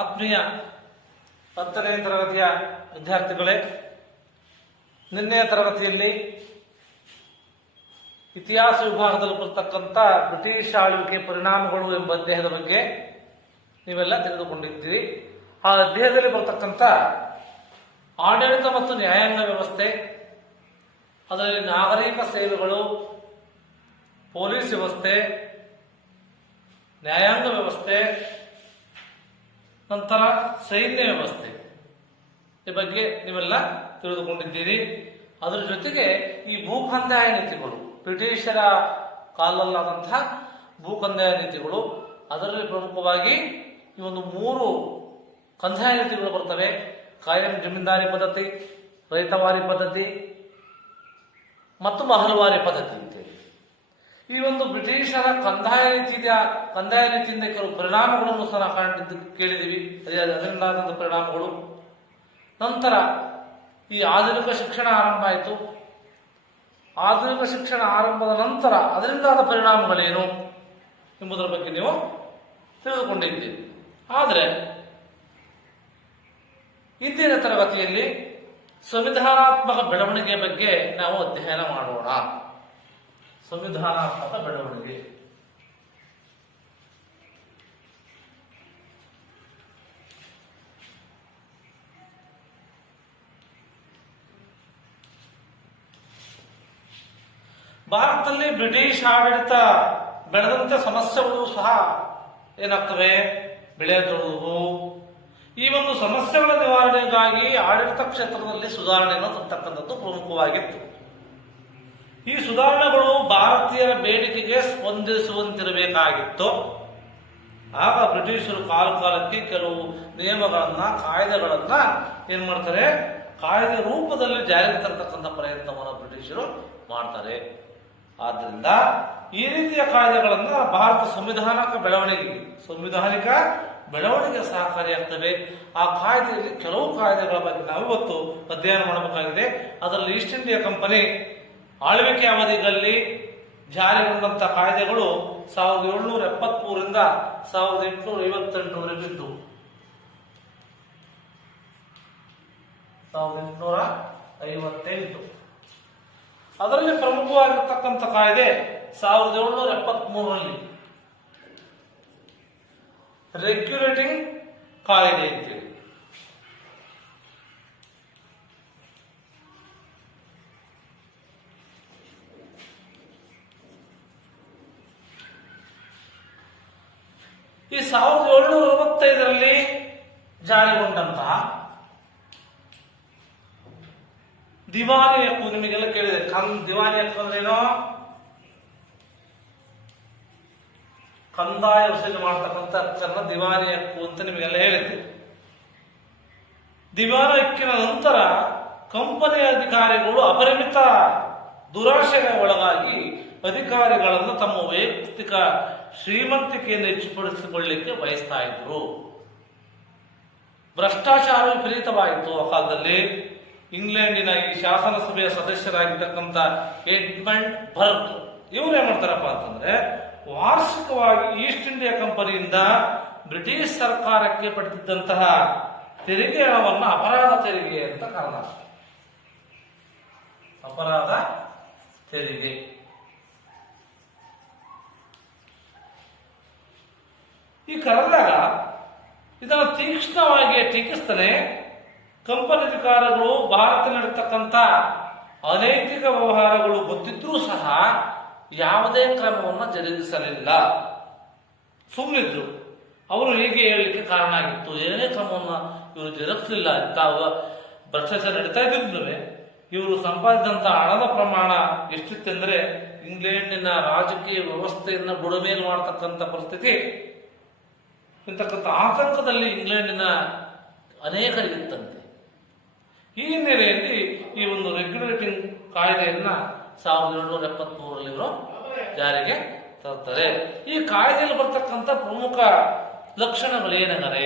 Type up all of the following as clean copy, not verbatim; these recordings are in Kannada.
ಆತ್ಮೀಯ 10ನೇ ತರಗತಿಯ ವಿದ್ಯಾರ್ಥಿಗಳೇ, ನಿನ್ನೆಯ ತರಗತಿಯಲ್ಲಿ ಇತಿಹಾಸ ವಿಭಾಗದಲ್ಲಿ ಬರತಕ್ಕಂಥ ಬ್ರಿಟಿಷ್ ಆಳ್ವಿಕೆ ಪರಿಣಾಮಗಳು ಎಂಬ ಅಧ್ಯಾಯದ ಬಗ್ಗೆ ನೀವೆಲ್ಲ ತಿಳಿದುಕೊಂಡಿದ್ದೀರಿ. ಆ ಅಧ್ಯಾಯದಲ್ಲಿ ಬರತಕ್ಕಂಥ ಆಡಳಿತ ಮತ್ತು ನ್ಯಾಯಾಂಗ ವ್ಯವಸ್ಥೆ, ಅದರಲ್ಲಿ ನಾಗರಿಕ ಸೇವೆಗಳು, ಪೊಲೀಸ್ ವ್ಯವಸ್ಥೆ, ನ್ಯಾಯಾಂಗ ವ್ಯವಸ್ಥೆ, ನಂತರ ಸೈನ್ಯ ವ್ಯವಸ್ಥೆ ಈ ಬಗ್ಗೆ ನೀವೆಲ್ಲ ತಿಳಿದುಕೊಂಡಿದ್ದೀರಿ. ಅದರ ಜೊತೆಗೆ ಈ ಭೂಕಂದಾಯ ನೀತಿಗಳು, ಬ್ರಿಟಿಷರ ಕಾಲದಲ್ಲಾದಂತಹ ಭೂಕಂದಾಯ ನೀತಿಗಳು, ಅದರಲ್ಲಿ ಪ್ರಮುಖವಾಗಿ ಈ ಒಂದು 3 ಕಂದಾಯ ನೀತಿಗಳು ಬರ್ತವೆ: ಕಾಯಂ ಜಮೀನ್ದಾರಿ ಪದ್ಧತಿ, ರೈತವಾರಿ ಪದ್ಧತಿ ಮತ್ತು ಮಹಲ್ವಾರಿ ಪದ್ಧತಿ ಅಂತೇಳಿ. ಈ ಒಂದು ಬ್ರಿಟಿಷರ ಕಂದಾಯ ನೀತಿಯಿಂದ ಕೆಲವು ಪರಿಣಾಮಗಳನ್ನು ಸಹ ಕೇಳಿದ್ದೀವಿ. ಅದರಿಂದಾದ ಪರಿಣಾಮಗಳು. ನಂತರ ಈ ಆಧುನಿಕ ಶಿಕ್ಷಣ ಆರಂಭ ಆಯಿತು. ಆಧುನಿಕ ಶಿಕ್ಷಣ ಆರಂಭದ ನಂತರ ಅದರಿಂದಾದ ಪರಿಣಾಮಗಳೇನು ಎಂಬುದರ ಬಗ್ಗೆ ನೀವು ತಿಳಿದುಕೊಂಡಿದ್ದೀರಿ. ಆದರೆ ಇಂದಿನ ತರಗತಿಯಲ್ಲಿ ಸಂವಿಧಾನಾತ್ಮಕ ಬೆಳವಣಿಗೆ ಬಗ್ಗೆ ನಾವು ಅಧ್ಯಯನ ಮಾಡೋಣ. ಸಂವಿಧಾನಾತ್ಮಕ ಬೆಳವಣಿಗೆ. ಭಾರತದಲ್ಲಿ ಬ್ರಿಟಿಷ್ ಆಡಳಿತ ಬೆಳೆದಂತೆ ಸಮಸ್ಯೆಗಳು ಸಹ ಏನಾಗ್ತವೆ? ಬೆಳೆಯುವುದು. ಈ ಒಂದು ಸಮಸ್ಯೆಗಳ ನಿವಾರಣೆಗಾಗಿ ಆಡಳಿತ ಕ್ಷೇತ್ರದಲ್ಲಿ ಸುಧಾರಣೆಯನ್ನು ತರ್ತಕ್ಕಂಥದ್ದು ಪ್ರಮುಖವಾಗಿತ್ತು. ಈ ಸುಧಾರಣೆಗಳು ಭಾರತೀಯರ ಬೇಡಿಕೆಗೆ ಸ್ಪಂದಿಸುವಂತಿರಬೇಕಾಗಿತ್ತು. ಆಗ ಬ್ರಿಟಿಷರು ಕಾಲಕ್ಕೆ ಕೆಲವು ನಿಯಮಗಳನ್ನ, ಕಾಯ್ದೆಗಳನ್ನ ಏನ್ ಮಾಡ್ತಾರೆ? ಕಾಯ್ದೆ ರೂಪದಲ್ಲಿ ಜಾರಿಗೆ ತರತಕ್ಕಂಥ ಪ್ರಯತ್ನವನ್ನು ಬ್ರಿಟಿಷರು ಮಾಡ್ತಾರೆ. ಆದ್ದರಿಂದ ಈ ರೀತಿಯ ಕಾಯ್ದೆಗಳನ್ನ ಭಾರತ ಸಂವಿಧಾನಿಕ ಬೆಳವಣಿಗೆ ಸಹಕಾರಿಯಾಗ್ತವೆ. ಆ ಕಾಯ್ದೆಯಲ್ಲಿ ಕೆಲವು ಕಾಯ್ದೆಗಳ ಬಗ್ಗೆ ನಾವು ಇವತ್ತು ಅಧ್ಯಯನ ಮಾಡಬೇಕಾಗಿದೆ. ಅದರಲ್ಲಿ ಈಸ್ಟ್ ಇಂಡಿಯಾ ಕಂಪನಿ ಆಳ್ವಿಕೆ ಅವಧಿಗಳಲ್ಲಿ ಜಾರಿಗೊಂಡಂತ ಕಾಯ್ದೆಗಳು 1773ರಿಂದ 1858ರವರೆಗಿದ್ದು 1858. ಅದರಲ್ಲಿ ಪ್ರಮುಖವಾಗಿರ್ತಕ್ಕಂಥ ಕಾಯ್ದೆ 1773ರಲ್ಲಿ ರೆಗ್ಯುಲೇಟಿಂಗ್ ಕಾಯ್ದೆ ಅಂತೇಳಿ. ಈ 1765ರಲ್ಲಿ ಜಾರಿಗೊಂಡಂತಹ ದಿವಾನಿ ಹಕ್ಕು ನಿಮಗೆಲ್ಲ ಕೇಳಿದೆ. ದಿವಾನಿ ಹಕ್ಕು ಅಂದ್ರೇನೋ? ಕಂದಾಯ ವಸೂಲಿ ಮಾಡತಕ್ಕಂಥ ಹಕ್ಕನ್ನ ದಿವಾನಿ ಹಕ್ಕು ಅಂತ ನಿಮಗೆಲ್ಲ ಹೇಳಿದ್ದೆ. ದಿವಾನಿ ಹಕ್ಕಿನ ನಂತರ ಕಂಪನಿಯ ಅಧಿಕಾರಿಗಳು ಅಪರಿಮಿತ ದುರಾಶೆಗೆ ಒಳಗಾಗಿ ಅಧಿಕಾರಿಗಳನ್ನು ತಮ್ಮ ವೈಯಕ್ತಿಕ ಶ್ರೀಮಂತಿಕೆಯನ್ನು ಹೆಚ್ಚುಪಡಿಸಿಕೊಳ್ಳಲಿಕ್ಕೆ ಬಯಸ್ತಾ ಇದ್ರು. ಭ್ರಷ್ಟಾಚಾರ ವಿಪರೀತವಾಯಿತು. ಆ ಕಾಲದಲ್ಲಿ ಇಂಗ್ಲೆಂಡಿನ ಈ ಶಾಸನ ಸಭೆಯ ಸದಸ್ಯರಾಗಿರ್ತಕ್ಕಂಥ ಎಡ್ಮಂಡ್ ಬರ್ಕ್ ಇವರು ಏನ್ ಮಾಡ್ತಾರಪ್ಪ ಅಂತಂದ್ರೆ, ವಾರ್ಷಿಕವಾಗಿ ಈಸ್ಟ್ ಇಂಡಿಯಾ ಕಂಪನಿಯಿಂದ ಬ್ರಿಟಿಷ್ ಸರ್ಕಾರಕ್ಕೆ ಪಡೆದಿದ್ದಂತಹ ತೆರಿಗೆ ಹಣವನ್ನು ಅಪರಾಧ ತೆರಿಗೆ ಅಂತ ಕಾರಣ. ಅಪರಾಧ ತೆರಿಗೆ. ಈ ಕರೆದಾಗ ಇದನ್ನು ತೀಕ್ಷ್ಣವಾಗಿ ಟೀಕಿಸ್ತಾನೆ. ಕಂಪನಿ ಅಧಿಕಾರಿಗಳು ಭಾರತ ನಡೆತಕ್ಕಂಥ ಅನೈತಿಕ ವ್ಯವಹಾರಗಳು ಗೊತ್ತಿದ್ರೂ ಸಹ ಯಾವುದೇ ಕ್ರಮವನ್ನು ಜರುಗಿಸಲಿಲ್ಲ, ಸುಮ್ಮನಿದ್ರು. ಅವರು ಹೀಗೆ ಹೇಳಲಿಕ್ಕೆ ಕಾರಣ ಆಗಿತ್ತು. ಏನೇ ಕ್ರಮವನ್ನು ಇವರು ಜರುಗಿಸಲಿಲ್ಲ. ತಾವು ಭ್ರಷ್ಟಾಚಾರ ನಡೀತಾ ಇದ್ದಿದ್ದು ಇವರು ಸಂಪಾದಿಸಿದಂಥ ಹಣದ ಪ್ರಮಾಣ ಎಷ್ಟಿತ್ತೆಂದ್ರೆ ಇಂಗ್ಲೆಂಡಿನ ರಾಜಕೀಯ ವ್ಯವಸ್ಥೆಯನ್ನ ಬುಡಮೇಲು ಮಾಡತಕ್ಕಂಥ ಪರಿಸ್ಥಿತಿ, ಇಂತಕ್ಕಂಥ ಆತಂಕದಲ್ಲಿ ಇಂಗ್ಲೆಂಡಿನ ಅನೇಕರಿಗಿತ್ತಂತೆ. ಈ ಹಿನ್ನೆಲೆಯಲ್ಲಿ ಈ ಒಂದು ರೆಗ್ಯುಲೇಟಿಂಗ್ ಕಾಯ್ದೆಯನ್ನ 1773ರಲ್ಲಿ ಇವರು ಜಾರಿಗೆ ತರ್ತಾರೆ. ಈ ಕಾಯ್ದೆಯಲ್ಲಿ ಬರ್ತಕ್ಕಂಥ ಪ್ರಮುಖ ಲಕ್ಷಣಗಳೇನೆಂದರೆ,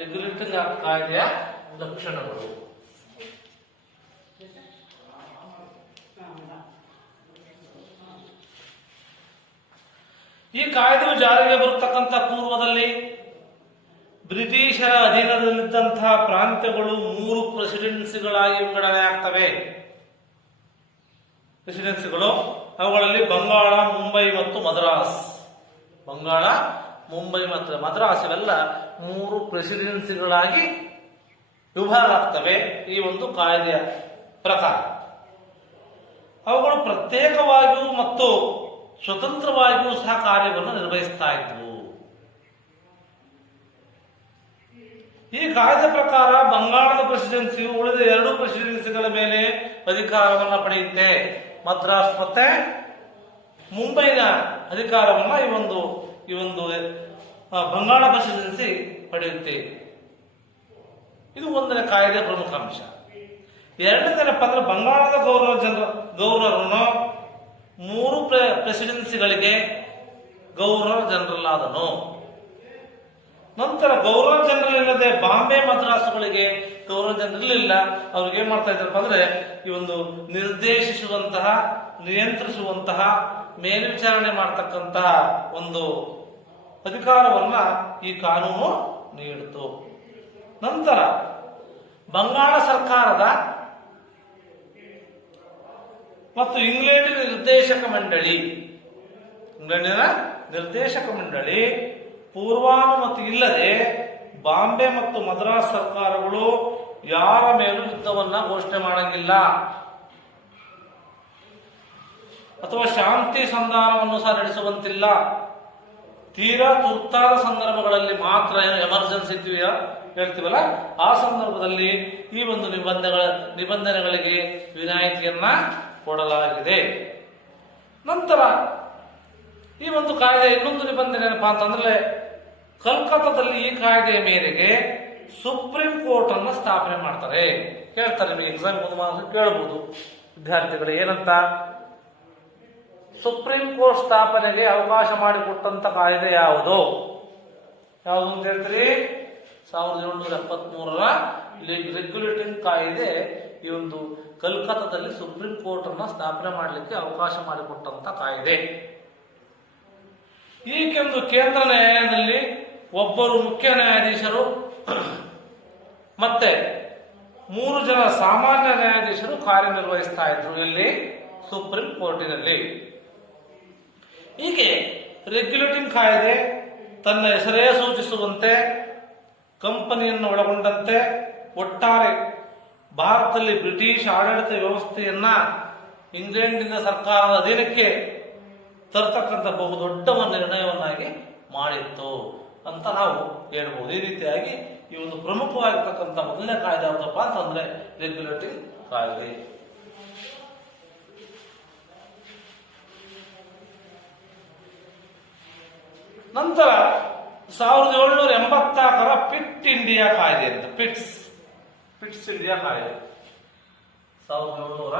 ರೆಗ್ಯುಲೇಟಿಂಗ್ ಕಾಯ್ದೆಯ ಲಕ್ಷಣಗಳು. ಈ ಕಾಯ್ದೆಯು ಜಾರಿಗೆ ಬರತಕ್ಕಂಥ ಪೂರ್ವದಲ್ಲಿ ಬ್ರಿಟಿಷರ ಅಧೀನದಲ್ಲಿದ್ದಂತಹ ಪ್ರಾಂತ್ಯಗಳು 3 ಪ್ರೆಸಿಡೆನ್ಸಿಗಳಾಗಿ ವಿಂಗಡಣೆ ಆಗ್ತವೆ. ಪ್ರೆಸಿಡೆನ್ಸಿಗಳು ಅವುಗಳಲ್ಲಿ ಬಂಗಾಳ, ಮುಂಬೈ ಮತ್ತು ಮದ್ರಾಸ್. ಬಂಗಾಳ, ಮುಂಬೈ ಮತ್ತು ಮದ್ರಾಸ್ ಇವೆಲ್ಲ 3 ಪ್ರೆಸಿಡೆನ್ಸಿಗಳಾಗಿ ವಿಭಾಗ ಆಗ್ತವೆ ಈ ಒಂದು ಕಾಯ್ದೆಯ ಪ್ರಕಾರ. ಅವುಗಳು ಪ್ರತ್ಯೇಕವಾಗಿಯೂ ಮತ್ತು ಸ್ವತಂತ್ರವಾಗಿಯೂ ಸಹ ಕಾರ್ಯವನ್ನು ನಿರ್ವಹಿಸ್ತಾ ಇದ್ವು. ಈ ಕಾಯ್ದೆ ಪ್ರಕಾರ ಬಂಗಾಳದ ಪ್ರೆಸಿಡೆನ್ಸಿಯು ಉಳಿದ 2 ಪ್ರೆಸಿಡೆನ್ಸಿಗಳ ಮೇಲೆ ಅಧಿಕಾರವನ್ನು ಪಡೆಯುತ್ತೆ. ಮದ್ರಾಸ್ ಮತ್ತೆ ಮುಂಬೈನ ಅಧಿಕಾರವನ್ನು ಈ ಒಂದು ಬಂಗಾಳ ಪ್ರೆಸಿಡೆನ್ಸಿ ಪಡೆಯುತ್ತೆ. ಇದು 1ನೇ ಕಾಯ್ದೆಯ ಪ್ರಮುಖ ಅಂಶ. 2ನೇದೇನಪ್ಪ ಅಂದ್ರೆ ಬಂಗಾಳದ ಗವರ್ನರನ್ನು 3 ಪ್ರೆಸಿಡೆನ್ಸಿಗಳಿಗೆ ಗವರ್ನರ್ ಜನರಲ್ ಆದನು. ನಂತರ ಗವರ್ನರ್ ಜನರಲ್ ಇಲ್ಲದೆ ಬಾಂಬೆ, ಮದ್ರಾಸುಗಳಿಗೆ ಗವರ್ನರ್ ಜನರಲ್ ಇಲ್ಲ. ಅವ್ರಿಗೆ ಏನ್ ಮಾಡ್ತಾ ಇದ್ರಪ್ಪ ಅಂದ್ರೆ ಈ ಒಂದು ನಿರ್ದೇಶಿಸುವಂತಹ, ನಿಯಂತ್ರಿಸುವಂತಹ, ಮೇಲ್ವಿಚಾರಣೆ ಮಾಡ್ತಕ್ಕಂತಹ ಒಂದು ಅಧಿಕಾರವನ್ನ ಈ ಕಾನೂನು ನೀಡಿತು. ನಂತರ ಬಂಗಾಳ ಸರ್ಕಾರದ ಮತ್ತು ಇಂಗ್ಲೆಂಡಿನ ನಿರ್ದೇಶಕ ಮಂಡಳಿ ಪೂರ್ವಾನುಮತಿ ಇಲ್ಲದೆ ಬಾಂಬೆ ಮತ್ತು ಮದ್ರಾಸ್ ಸರ್ಕಾರಗಳು ಯಾರ ಮೇಲೂ ಯುದ್ಧವನ್ನ ಘೋಷಣೆ ಮಾಡಂಗಿಲ್ಲ ಅಥವಾ ಶಾಂತಿ ಸಂಧಾನವನ್ನು ಸಹ ನಡೆಸುವಂತಿಲ್ಲ. ತೀರಾ ತುರ್ತಾದ ಸಂದರ್ಭಗಳಲ್ಲಿ ಮಾತ್ರ, ಎಮರ್ಜೆನ್ಸಿ ಹೇಳ್ತೀವಲ್ಲ, ಆ ಸಂದರ್ಭದಲ್ಲಿ ಈ ಒಂದು ನಿಬಂಧನೆಗಳಿಗೆ ವಿನಾಯಿತಿಯನ್ನ ಕೊಡಲಾಗಿದೆ. ನಂತರ ಈ ಒಂದು ಕಾಯ್ದೆ ಇನ್ನೊಂದು ನಿಬಂಧನೆ ಏನಪ್ಪಾ ಅಂತಂದ್ರೆ, ಕಲ್ಕತ್ತಾದಲ್ಲಿ ಈ ಕಾಯ್ದೆಯ ಮೇರೆಗೆ ಸುಪ್ರೀಂ ಕೋರ್ಟ್ ಅನ್ನು ಸ್ಥಾಪನೆ ಮಾಡ್ತಾರೆ. ಕೇಳ್ತಾರೆ, ನಿಮಗೆ ಎಕ್ಸಾಮ್ ಕೇಳಬಹುದು ವಿದ್ಯಾರ್ಥಿಗಳು, ಏನಂತ? ಸುಪ್ರೀಂ ಕೋರ್ಟ್ ಸ್ಥಾಪನೆಗೆ ಅವಕಾಶ ಮಾಡಿಕೊಟ್ಟಂತ ಕಾಯ್ದೆ ಯಾವುದು ಅಂತ ಹೇಳ್ತೀರಿ? 1773ರ ರೆಗ್ಯುಲೇಟಿಂಗ್ ಕಾಯ್ದೆ ಈ ಒಂದು ಕಲ್ಕತ್ತಾದಲ್ಲಿ ಸುಪ್ರೀಂ ಕೋರ್ಟ್ ಅನ್ನು ಸ್ಥಾಪನೆ ಮಾಡಲಿಕ್ಕೆ ಅವಕಾಶ ಮಾಡಿಕೊಟ್ಟಂತ ಕಾಯ್ದೆ. ಈ ಕೇಂದ್ರ ನ್ಯಾಯಾಲಯದಲ್ಲಿ ಒಬ್ಬರು ಮುಖ್ಯ ನ್ಯಾಯಾಧೀಶರು ಮತ್ತೆ 3 ಜನ ಸಾಮಾನ್ಯ ನ್ಯಾಯಾಧೀಶರು ಕಾರ್ಯನಿರ್ವಹಿಸ್ತಾ ಇದ್ರು ಇಲ್ಲಿ ಸುಪ್ರೀಂ ಕೋರ್ಟಿನಲ್ಲಿ. ಹೀಗೆ ರೆಗ್ಯುಲೇಟಿಂಗ್ ಕಾಯ್ದೆ ತನ್ನ ಹೆಸರೇ ಸೂಚಿಸುವಂತೆ ಕಂಪನಿಯನ್ನು ಒಳಗೊಂಡಂತೆ ಒಟ್ಟಾರೆ ಭಾರತದಲ್ಲಿ ಬ್ರಿಟಿಷ್ ಆಡಳಿತ ವ್ಯವಸ್ಥೆಯನ್ನ ಇಂಗ್ಲೆಂಡಿನ ಸರ್ಕಾರದ ಅಧೀನಕ್ಕೆ ತರ್ತಕ್ಕಂಥ ಬಹುದೊಡ್ಡ ನಿರ್ಣಯವನ್ನಾಗಿ ಮಾಡಿತ್ತು ಅಂತ ನಾವು ಹೇಳ್ಬೋದು. ಈ ರೀತಿಯಾಗಿ ಈ ಒಂದು ಪ್ರಮುಖವಾಗಿರ್ತಕ್ಕಂಥ ಮೊದಲನೇ ಕಾಯ್ದೆ ಯಾವ್ದಪ್ಪ ಅಂತಂದ್ರೆ ರೆಗ್ಯುಲೇಟಿಂಗ್ ಕಾಯ್ದೆ. ನಂತರ 1784ರ ಪಿಟ್ ಇಂಡಿಯಾ ಕಾಯ್ದೆ ಅಂತ, ಪಿಟ್ಸ್ ಇಂಡಿಯಾ ಕಾಯ್ದೆ 1784ರ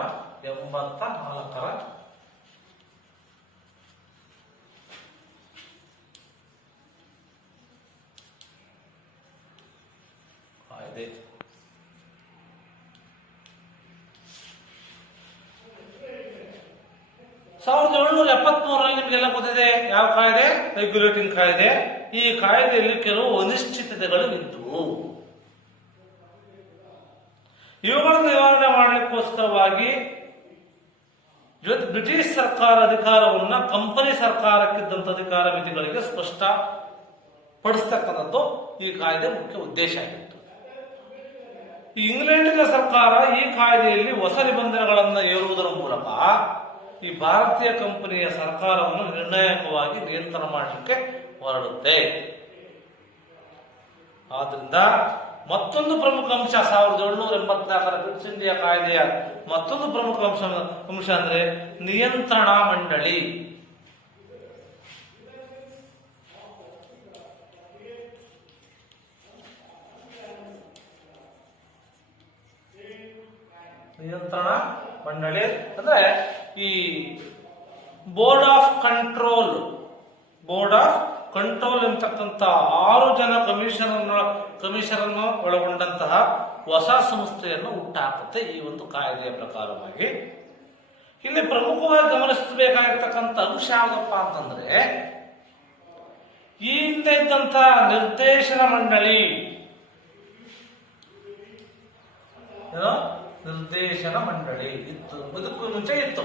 ಕಾಯ್ದೆ. ಸಾವಿರದ 1773ರಲ್ಲಿ ನಿಮಗೆಲ್ಲ ಗೊತ್ತಿದೆ ಯಾವ ಕಾಯ್ದೆ? ರೆಗ್ಯುಲೇಟಿಂಗ್ ಕಾಯ್ದೆ. ಈ ಕಾಯ್ದೆಯಲ್ಲಿ ಕೆಲವು ಅನಿಶ್ಚಿತತೆಗಳು ಇದ್ದವು. ಇವುಗಳನ್ನು ನಿವಾರಣೆ ಮಾಡಲಿಕ್ಕೋಸ್ಕರವಾಗಿ ಬ್ರಿಟಿಷ್ ಸರ್ಕಾರ ಅಧಿಕಾರವನ್ನ ಕಂಪನಿ ಸರ್ಕಾರಕ್ಕಿದ್ದಂತ ಅಧಿಕಾರ ಮಿತಿಗಳಿಗೆ ಸ್ಪಷ್ಟ ಪಡಿಸ್ತಕ್ಕಂಥದ್ದು ಈ ಕಾಯ್ದೆ ಮುಖ್ಯ ಉದ್ದೇಶ ಆಗಿತ್ತು. ಈ ಇಂಗ್ಲೆಂಡಿನ ಸರ್ಕಾರ ಈ ಕಾಯ್ದೆಯಲ್ಲಿ ಹೊಸ ನಿಬಂಧನೆಗಳನ್ನು ಹೇರುವುದರ ಮೂಲಕ ಈ ಭಾರತೀಯ ಕಂಪನಿಯ ಸರ್ಕಾರವನ್ನು ನಿರ್ಣಾಯಕವಾಗಿ ನಿಯಂತ್ರಣ ಮಾಡಲಿಕ್ಕೆ ಹೊರಡುತ್ತೆ. ಆದ್ರಿಂದ ಮತ್ತೊಂದು ಪ್ರಮುಖ ಅಂಶ 1784ರ ಪಿಟ್ಸ್ ಇಂಡಿಯಾ ಕಾಯ್ದೆಯ ಮತ್ತೊಂದು ಪ್ರಮುಖ ಅಂಶ ಅಂದ್ರೆ ನಿಯಂತ್ರಣಾ ಮಂಡಳಿ. ನಿಯಂತ್ರಣ ಮಂಡಳಿ ಅಂದ್ರೆ ಈ ಬೋರ್ಡ್ ಆಫ್ ಕಂಟ್ರೋಲ್ ಎಂತಕ್ಕಂಥ 6 ಜನ ಕಮಿಷನರ್ ಒಳಗೊಂಡಂತಹ ಹೊಸ ಸಂಸ್ಥೆಯನ್ನು ಹುಟ್ಟಾಕುತ್ತೆ ಈ ಒಂದು ಕಾಯ್ದೆಯ ಪ್ರಕಾರವಾಗಿ. ಇಲ್ಲಿ ಪ್ರಮುಖವಾಗಿ ಗಮನಿಸಬೇಕಾಗಿರ್ತಕ್ಕಂಥ ಅಂಶ ಯಾವ್ದಪ್ಪ ಅಂತಂದ್ರೆ, ಈ ಹಿಂದೆ ಇದ್ದಂತ ನಿರ್ದೇಶನ ಮಂಡಳಿ ನಿರ್ದೇಶನ ಮಂಡಳಿ ಇತ್ತು, ಇದಕ್ಕೂ ಮುಂಚೆ ಇತ್ತು.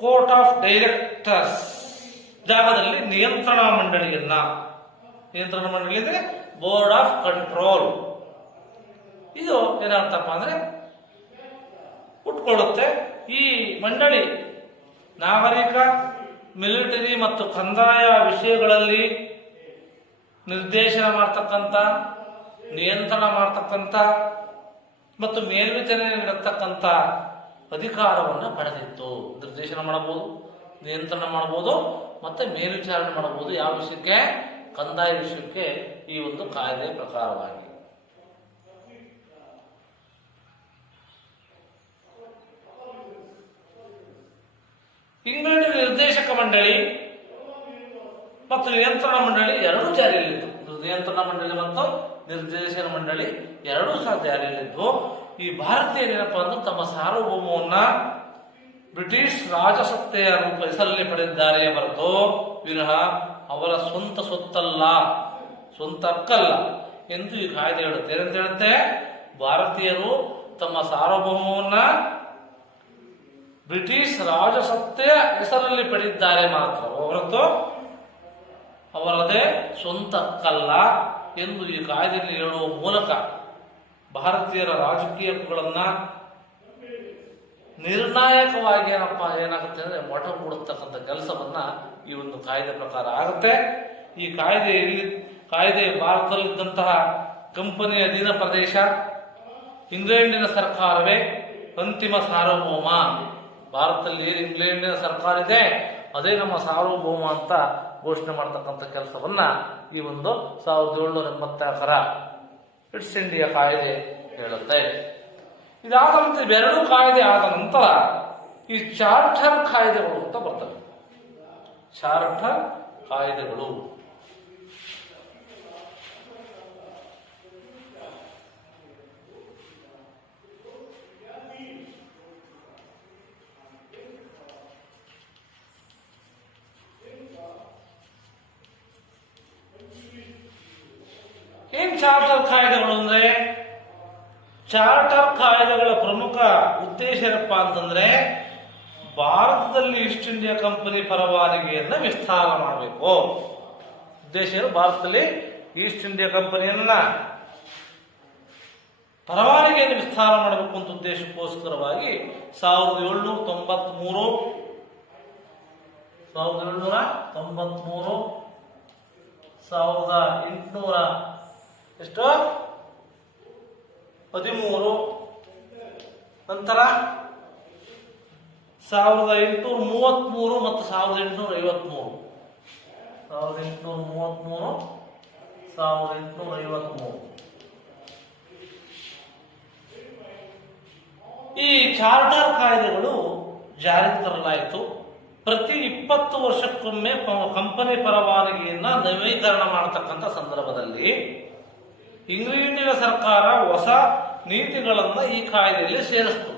ಕೋರ್ಟ್ ಆಫ್ ಡೈರೆಕ್ಟರ್ಸ್ ಜಾಗದಲ್ಲಿ ನಿಯಂತ್ರಣ ಮಂಡಳಿಯನ್ನ, ನಿಯಂತ್ರಣ ಮಂಡಳಿ ಅಂದ್ರೆ ಬೋರ್ಡ್ ಆಫ್ ಕಂಟ್ರೋಲ್. ಇದು ಏನರ್ಥಪ್ಪ ಅಂದ್ರೆ ಉಟ್ಕೊಳ್ಳುತ್ತೆ. ಈ ಮಂಡಳಿ ನಾಗರಿಕ, ಮಿಲಿಟರಿ ಮತ್ತು ಕಂದಾಯ ವಿಷಯಗಳಲ್ಲಿ ನಿರ್ದೇಶನ ಮಾಡ್ತಕ್ಕಂಥ, ನಿಯಂತ್ರಣ ಮಾಡ್ತಕ್ಕಂಥ ಮತ್ತು ಮೇಲ್ವಿಚಾರಣೆ ನೀಡತಕ್ಕಂಥ ಅಧಿಕಾರವನ್ನು ಪಡೆದಿತ್ತು. ನಿರ್ದೇಶನ ಮಾಡಬಹುದು, ನಿಯಂತ್ರಣ ಮಾಡಬಹುದು ಮತ್ತೆ ಮೇಲ್ವಿಚಾರಣೆ ಮಾಡಬಹುದು. ಯಾವ ವಿಷಯಕ್ಕೆ? ಕಂದಾಯ ವಿಷಯಕ್ಕೆ ಈ ಒಂದು ಕಾಯ್ದೆ ಪ್ರಕಾರವಾಗಿ. ಇಂಗ್ಲೆಂಡಿನ ನಿರ್ದೇಶಕ ಮಂಡಳಿ ಮತ್ತು ನಿಯಂತ್ರಣ ಮಂಡಳಿ ಎರಡೂ ಜಾರಿಯಲ್ಲಿತ್ತು. ನಿಯಂತ್ರಣ ಮಂಡಳಿ ಮತ್ತು ನಿರ್ದೇಶನ ಮಂಡಳಿ ಎರಡೂ ಸಹ ಜಾರಿಯಲ್ಲಿದ್ವು. ಈ ಭಾರತೀಯ ಏನಪ್ಪಾ ಅಂದ್ರೆ ತಮ್ಮ ಸಾರ್ವಭೌಮವನ್ನ ಬ್ರಿಟಿಷ್ ರಾಜಸತ್ತೆಯ ರೂಪ ಹೆಸರಲ್ಲಿ ಪಡೆದಿದ್ದಾರೆ ಹೊರತು ವಿನಃ ಅವರ ಸ್ವಂತ ಸೊತ್ತಲ್ಲ, ಸ್ವಂತ ಹಕ್ಕಲ್ಲ ಎಂದು ಈ ಕಾಯ್ದೆ ಹೇಳುತ್ತೆ. ಏನಂತ ಹೇಳುತ್ತೆ? ಭಾರತೀಯರು ತಮ್ಮ ಸಾರ್ವಭೌಮವನ್ನ ಬ್ರಿಟಿಷ್ ರಾಜಸತ್ತೆಯ ಹೆಸರಲ್ಲಿ ಪಡೆದಿದ್ದಾರೆ ಮಾತ್ರ ಹೊರತು ಅವರದೇ ಸ್ವಂತ ಹಕ್ಕಲ್ಲ ಎಂದು ಈ ಕಾಯ್ದೆಯಲ್ಲಿ ಹೇಳುವ ಮೂಲಕ ಭಾರತೀಯರ ರಾಜಕೀಯ ಹಕ್ಕುಗಳನ್ನ ನಿರ್ಣಾಯಕವಾಗಿ ಏನಾಗುತ್ತೆ ಅಂದ್ರೆ ಮೊಟ ಕೊಡತಕ್ಕಂಥ ಕೆಲಸವನ್ನ ಈ ಒಂದು ಕಾಯ್ದೆ ಪ್ರಕಾರ ಆಗುತ್ತೆ. ಈ ಕಾಯ್ದೆ ಭಾರತದಲ್ಲಿದ್ದಂತಹ ಕಂಪನಿ ಅಧೀನ ಪ್ರದೇಶ, ಇಂಗ್ಲೆಂಡಿನ ಸರ್ಕಾರವೇ ಅಂತಿಮ ಸಾರ್ವಭೌಮ. ಭಾರತದಲ್ಲಿ ಏನು ಇಂಗ್ಲೆಂಡಿನ ಸರ್ಕಾರ ಇದೆ ಅದೇ ನಮ್ಮ ಸಾರ್ವಭೌಮ ಅಂತ ಘೋಷಣೆ ಮಾಡತಕ್ಕಂಥ ಕೆಲಸವನ್ನ ಈ ಒಂದು 1784ರ ಇಟ್ಸ್ ಇಂಡಿಯಾ ಕಾಯ್ದೆ ಹೇಳುತ್ತೆ. ಇದಾದ ನಂತರ ಇವೆರಡೂ ಕಾಯ್ದೆ ಆದ ನಂತರ ಈ ಚಾರ್ಟರ್ ಕಾಯ್ದೆಗಳು ಅಂತ ಬರ್ತವೆ. ಚಾರ್ಟರ್ ಕಾಯ್ದೆಗಳು ಏನ್ ಚಾರ್ಟರ್ ಕಾಯ್ದೆಗಳು ಅಂದ್ರೆ? ಚಾರ್ಟರ್ ಕಾಯ್ದೆಗಳ ಪ್ರಮುಖ ಉದ್ದೇಶ ಏನಪ್ಪ ಅಂತಂದ್ರೆ ಭಾರತದಲ್ಲಿ ಈಸ್ಟ್ ಇಂಡಿಯಾ ಕಂಪನಿ ಪರವಾನಗಿಯನ್ನ ವಿಸ್ತಾರ ಮಾಡಬೇಕು. ಉದ್ದೇಶ ಏನು? ಭಾರತದಲ್ಲಿ ಈಸ್ಟ್ ಇಂಡಿಯಾ ಕಂಪನಿಯನ್ನ ಪರವಾನಗಿಯನ್ನು ವಿಸ್ತಾರ ಮಾಡಬೇಕು ಅಂತ ಉದ್ದೇಶಕ್ಕೋಸ್ಕರವಾಗಿ 1793 1800 ಎಷ್ಟು 13 ನಂತರ 1833 ಮತ್ತು 1853 ಈ ಚಾರ್ಟರ್ ಕಾಯ್ದೆಗಳು ಜಾರಿಗೆ ತರಲಾಯಿತು. ಪ್ರತಿ 20 ವರ್ಷಕ್ಕೊಮ್ಮೆ ಕಂಪನಿ ಪರವಾನಗಿಯನ್ನ ನವೀಕರಣ ಮಾಡತಕ್ಕಂಥ ಸಂದರ್ಭದಲ್ಲಿ ಇಂಗ್ಲೆಂಡಿನ ಸರ್ಕಾರ ಹೊಸ ನೀತಿಗಳನ್ನ ಈ ಕಾಯ್ದೆಯಲ್ಲಿ ಸೇರಿಸ್ತು.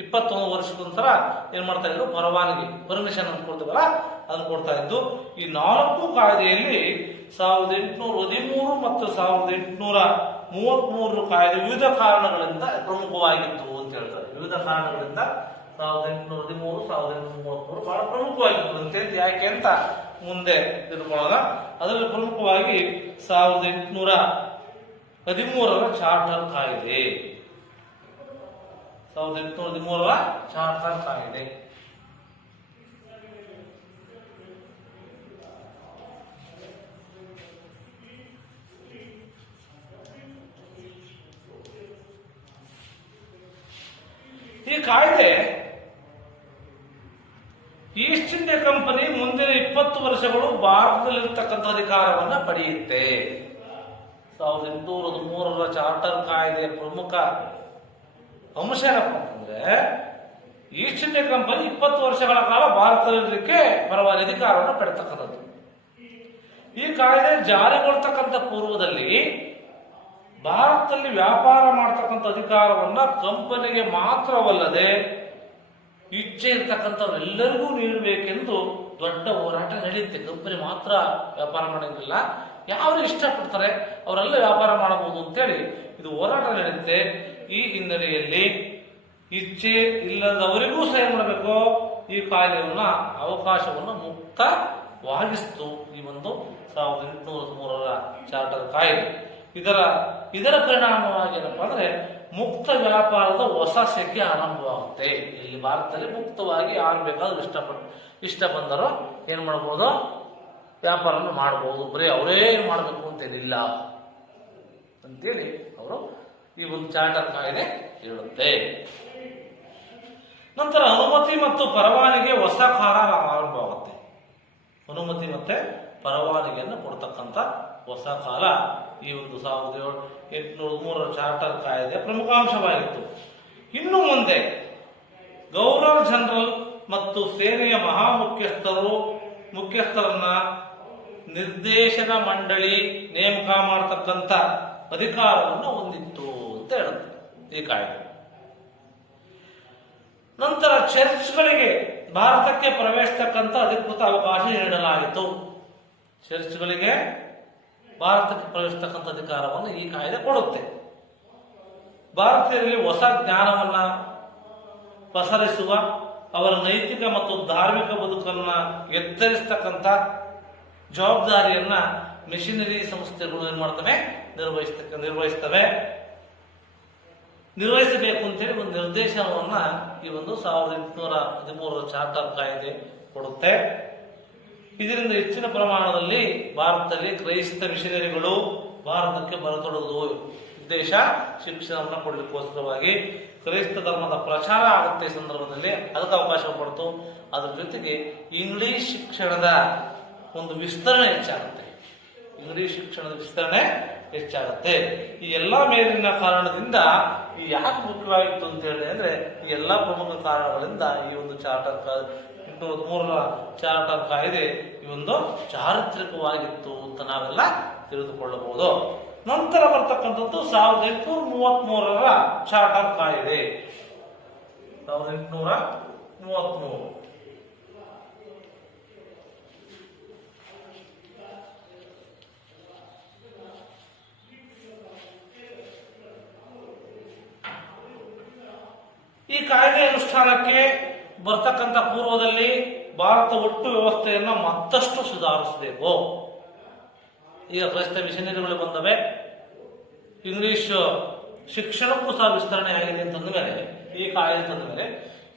21 ವರ್ಷಕ್ಕೊಂಥರ ಏನ್ ಮಾಡ್ತಾ ಇದ್ರು? ಪರವಾನಗಿ, ಪರ್ಮಿಷನ್ ಅಂತ ಕೊಡ್ತೀವಲ್ಲ ಅದನ್ನು ಕೊಡ್ತಾ ಇದ್ದು. ಈ 4 ಕಾಯ್ದೆಯಲ್ಲಿ 1813 ಮತ್ತು 1833 ಕಾಯ್ದೆ ವಿವಿಧ ಕಾರಣಗಳಿಂದ ಪ್ರಮುಖವಾಗಿತ್ತು ಅಂತ ಹೇಳ್ತಾರೆ. ವಿವಿಧ ಕಾರಣಗಳಿಂದ 1813 1833 ಬಹಳ ಪ್ರಮುಖವಾಗಿತ್ತು ಅಂತ. ಯಾಕೆ ಅಂತ ಮುಂದೆ ತಿಳ್ಕೊಳ್ಳೋಣ. ಅದರಲ್ಲಿ ಪ್ರಮುಖವಾಗಿ 1813ರ ಚಾರ್ಟರ್ ಕಾಯ್ದೆ. 1813ರ ಚಾರ್ಟರ್ ಕಾಯ್ದೆ ಈ ಕಾಯ್ದೆ ಈಸ್ಟ್ ಇಂಡಿಯಾ ಕಂಪನಿ ಮುಂದಿನ 20 ವರ್ಷಗಳು ಭಾರತದಲ್ಲಿರ್ತಕ್ಕಂಥ ಅಧಿಕಾರವನ್ನ ಪಡೆಯುತ್ತೆ. 1803ರ ಚಾರ್ಟರ್ ಕಾಯ್ದೆಯ ಪ್ರಮುಖ ಅಂಶ ಏನಪ್ಪ ಅಂತಂದ್ರೆ ಈಸ್ಟ್ ಇಂಡಿಯಾ ಕಂಪನಿ 20 ವರ್ಷಗಳ ಕಾಲ ಭಾರತದಲ್ಲಿರಲಿಕ್ಕೆ ಪರವಾನಗಿ ಅಧಿಕಾರವನ್ನು ಪಡೆತಕ್ಕಂಥದ್ದು. ಈ ಕಾಯ್ದೆ ಜಾರಿಗೊಳ್ತಕ್ಕಂಥ ಪೂರ್ವದಲ್ಲಿ ಭಾರತದಲ್ಲಿ ವ್ಯಾಪಾರ ಮಾಡ್ತಕ್ಕಂಥ ಅಧಿಕಾರವನ್ನ ಕಂಪನಿಗೆ ಮಾತ್ರವಲ್ಲದೆ ಇಚ್ಛೆ ಇರ್ತಕ್ಕಂಥವ್ರೆಲ್ಲರಿಗೂ ನೀಡಬೇಕೆಂದು ದೊಡ್ಡ ಹೋರಾಟ ನಡೆಯುತ್ತೆ. ಕಂಪನಿ ಮಾತ್ರ ವ್ಯಾಪಾರ ಮಾಡೋಂಗಿಲ್ಲ, ಯಾರು ಇಷ್ಟಪಡ್ತಾರೆ ಅವರೆಲ್ಲ ವ್ಯಾಪಾರ ಮಾಡಬಹುದು ಅಂತೇಳಿ ಇದು ಹೋರಾಟ ನಡೆಯುತ್ತೆ. ಈ ಹಿನ್ನೆಲೆಯಲ್ಲಿ ಇಚ್ಛೆ ಇಲ್ಲದವರಿಗೂ ಸಹ ಏನ್ ಮಾಡಬೇಕು, ಈ ಕಾಯ್ದೆಯನ್ನ ಅವಕಾಶವನ್ನು ಮುಕ್ತವಾಗಿಸ್ತು ಈ ಒಂದು 1803ರ ಚಾರ್ಟರ್ ಕಾಯ್ದೆ. ಇದರ ಪರಿಣಾಮವಾಗಿ ಏನಪ್ಪಾ ಅಂದ್ರೆ ಮುಕ್ತ ವ್ಯಾಪಾರದ ಹೊಸ ಸೆಕೆ ಆರಂಭವಾಗುತ್ತೆ. ಇಲ್ಲಿ ಭಾರತದಲ್ಲಿ ಮುಕ್ತವಾಗಿ ಯಾರು ಬೇಕಾದ್ರೂ ಇಷ್ಟ ಬಂದರೂ ಏನ್ ಮಾಡಬಹುದು, ವ್ಯಾಪಾರವನ್ನು ಮಾಡಬಹುದು. ಬರೀ ಅವರೇ ಏನ್ ಮಾಡಬೇಕು ಅಂತೇನಿಲ್ಲ ಅಂತೇಳಿ ಅವರು ಈ ಒಂದು ಚಾರ್ಟರ್ ಕಾಯ್ದೆ ಹೇಳುತ್ತೆ. ನಂತರ ಅನುಮತಿ ಮತ್ತು ಪರವಾನಗಿ ಹೊಸ ಕಾಲ ಆರಂಭವಾಗುತ್ತೆ. ಅನುಮತಿ ಮತ್ತೆ ಪರವಾನಗಿಯನ್ನು ಕೊಡ್ತಕ್ಕಂಥ ಹೊಸ ಕಾಲ ಈ ಒಂದು 1803ರ ಚಾರ್ಟರ್ ಕಾಯ್ದೆ ಪ್ರಮುಖ ಅಂಶವಾಗಿತ್ತು. ಇನ್ನು ಮುಂದೆ ಗವರ್ನರ್ ಜನರಲ್ ಮತ್ತು ಸೇನೆಯ ಮುಖ್ಯಸ್ಥರನ್ನ ನಿರ್ದೇಶನ ಮಂಡಳಿ ನೇಮಕ ಮಾಡತಕ್ಕಂಥ ಅಧಿಕಾರವನ್ನು ಹೊಂದಿತ್ತು ಅಂತ ಹೇಳುತ್ತೆ ಈ ಕಾಯ್ದೆ. ನಂತರ ಚರ್ಚ್ಗಳಿಗೆ ಭಾರತಕ್ಕೆ ಪ್ರವೇಶಿಸತಕ್ಕಂಥ ಅಧಿಕೃತ ಅವಕಾಶ ನೀಡಲಾಯಿತು. ಚರ್ಚ್ಗಳಿಗೆ ಭಾರತಕ್ಕೆ ಪ್ರವೇಶಿಸತಕ್ಕಂಥ ಅಧಿಕಾರವನ್ನು ಈ ಕಾಯ್ದೆ ಕೊಡುತ್ತೆ. ಭಾರತೀಯರಲ್ಲಿ ಹೊಸ ಜ್ಞಾನವನ್ನ ಪಸರಿಸುವ, ಅವರ ನೈತಿಕ ಮತ್ತು ಧಾರ್ಮಿಕ ಬದುಕನ್ನ ಎತ್ತರಿಸತಕ್ಕಂಥ ಜವಾಬ್ದಾರಿಯನ್ನ ಮಿಷನರಿ ಸಂಸ್ಥೆಗಳು ಏನ್ ಮಾಡ್ತವೆ, ನಿರ್ವಹಿಸಬೇಕು ಅಂತೇಳಿ ಒಂದು ನಿರ್ದೇಶನವನ್ನ ಈ ಒಂದು 1813ರ ಚಾರ್ಟರ್ ಕಾಯ್ದೆ ಕೊಡುತ್ತೆ. ಇದರಿಂದ ಹೆಚ್ಚಿನ ಪ್ರಮಾಣದಲ್ಲಿ ಭಾರತದಲ್ಲಿ ಕ್ರೈಸ್ತ ಮಿಷನರಿಗಳು ಭಾರತಕ್ಕೆ ಬರತೊಡಗುವುದು. ಉದ್ದೇಶ ಶಿಕ್ಷಣವನ್ನು ಕೊಡಲಿಕ್ಕೋಸ್ಕರವಾಗಿ ಕ್ರೈಸ್ತ ಧರ್ಮದ ಪ್ರಚಾರ ಆಗುತ್ತೆ. ಈ ಸಂದರ್ಭದಲ್ಲಿ ಅದಕ್ಕೆ ಅವಕಾಶ ಕೊಡ್ತು. ಅದ್ರ ಜೊತೆಗೆ ಇಂಗ್ಲಿಷ್ ಶಿಕ್ಷಣದ ಒಂದು ವಿಸ್ತರಣೆ ಹೆಚ್ಚಾಗುತ್ತೆ. ಈ ಎಲ್ಲಾ ಮೇಲಿನ ಕಾರಣದಿಂದ ಈ ಯಾಕೆ ಮುಖ್ಯವಾಗಿತ್ತು ಅಂತ ಹೇಳಿದ್ರೆ ಅಂದ್ರೆ ಈ ಎಲ್ಲಾ ಪ್ರಮುಖ ಕಾರಣಗಳಿಂದ ಈ ಒಂದು ಚಾರ್ಟರ್ 1803ರ ಚಾರ್ಟರ್ ಕಾಯ್ದೆ ಈ ಒಂದು ಚಾರಿತ್ರಿಕವಾಗಿತ್ತು ಅಂತ ನಾವೆಲ್ಲ ತಿಳಿದುಕೊಳ್ಳಬಹುದು. ನಂತರ ಬರ್ತಕ್ಕಂಥದ್ದು 1833ರ ಚಾರ್ಟರ್ ಕಾಯ್ದೆ. 1833 ಈ ಕಾಯ್ದೆ ಅನುಷ್ಠಾನಕ್ಕೆ ಬರ್ತಕ್ಕಂಥ ಪೂರ್ವದಲ್ಲಿ ಭಾರತ ಒಟ್ಟು ವ್ಯವಸ್ಥೆಯನ್ನ ಮತ್ತಷ್ಟು ಸುಧಾರಿಸಬೇಕು. ಈಗ ಕ್ರೈಸ್ತ ಮಿಷನರಿಗಳು ಬಂದವೆ, ಇಂಗ್ಲಿಷ್ ಶಿಕ್ಷಣಕ್ಕೂ ಸಹ ವಿಸ್ತರಣೆ ಆಗಿದೆ ಅಂತಂದ ಮೇಲೆ ಈ ಕಾಯ್ದೆ ತಂದ ಮೇಲೆ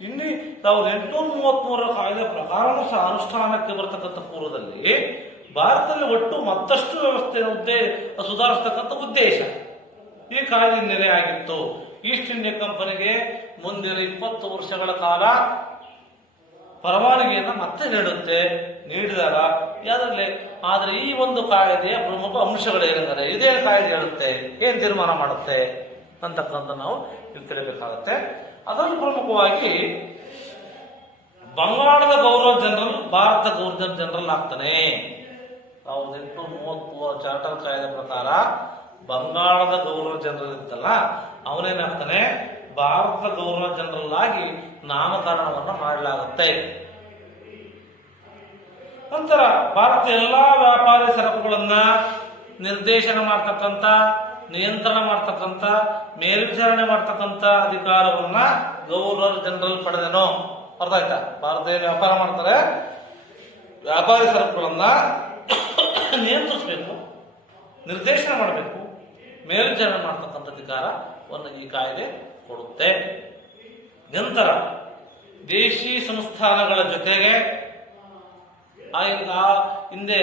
ಇನ್ನು 1833ರ ಕಾಯ್ದೆ ಪ್ರಕಾರನೂ ಸಹ ಅನುಷ್ಠಾನಕ್ಕೆ ಬರ್ತಕ್ಕಂಥ ಪೂರ್ವದಲ್ಲಿ ಭಾರತದಲ್ಲಿ ಒಟ್ಟು ಮತ್ತಷ್ಟು ವ್ಯವಸ್ಥೆಯನ್ನು ಸುಧಾರಿಸತಕ್ಕಂಥ ಉದ್ದೇಶ ಈ ಕಾಯ್ದೆ ನೆಲೆಯಾಗಿತ್ತು. ಈಸ್ಟ್ ಇಂಡಿಯಾ ಕಂಪನಿಗೆ ಮುಂದಿನ 20 ವರ್ಷಗಳ ಕಾಲ ಪರವಾನಗಿಯನ್ನು ಮತ್ತೆ ನೀಡಿದಾಗ ಆದರೆ ಈ ಒಂದು ಕಾಯ್ದೆಯ ಪ್ರಮುಖ ಅಂಶಗಳೇನೆಂದರೆ ಇದೇ ಕಾಯ್ದೆ ಹೇಳುತ್ತೆ, ಏನ್ ತೀರ್ಮಾನ ಮಾಡುತ್ತೆ ಅಂತಕ್ಕಂಥ ನಾವು ಇಲ್ಲಿ ತಿಳಿಬೇಕಾಗುತ್ತೆ. ಅದರಲ್ಲಿ ಪ್ರಮುಖವಾಗಿ ಬಂಗಾಳದ governor general Bharat governor general ಆಗ್ತಾನೆ. 1833 ಚಾರ್ಟರ್ ಕಾಯ್ದೆ ಪ್ರಕಾರ ಬಂಗಾಳದ ಗವರ್ನರ್ ಜನರಲ್ ಇತ್ತಲ್ಲ, ಅವನೇನಾಗ್ತಾನೆ ಭಾರತದ ಗವರ್ನರ್ ಜನರಲ್ ಆಗಿ ನಾಮಕರಣವನ್ನು ಮಾಡಲಾಗುತ್ತೆ. ನಂತರ ಭಾರತ ಎಲ್ಲಾ ವ್ಯಾಪಾರಿ ಸರಕುಗಳನ್ನ ನಿರ್ದೇಶನ ಮಾಡ್ತಕ್ಕಂಥ, ನಿಯಂತ್ರಣ ಮಾಡ್ತಕ್ಕಂಥ, ಮೇಲ್ವಿಚಾರಣೆ ಮಾಡ್ತಕ್ಕಂಥ ಅಧಿಕಾರವನ್ನ ಗವರ್ನರ್ ಜನರಲ್ ಪಡೆದನು. ಅರ್ಥ ಆಯ್ತಾ? ಭಾರತ ಏನು ವ್ಯಾಪಾರ ಮಾಡ್ತಾರೆ, ವ್ಯಾಪಾರಿ ಸರಕುಗಳನ್ನ ನಿಯಂತ್ರಿಸಬೇಕು, ನಿರ್ದೇಶನ ಮಾಡಬೇಕು, ಮೇಲ್ವಿಚಾರಣೆ ಮಾಡ್ತಕ್ಕಂಥ ಅಧಿಕಾರವನ್ನು ಈ ಕಾಯ್ದೆ ಕೊಡುತ್ತೆ. ನಂತರ ದೇಶಿ ಸಂಸ್ಥಾನಗಳ ಜೊತೆಗೆ ಹಿಂದೆ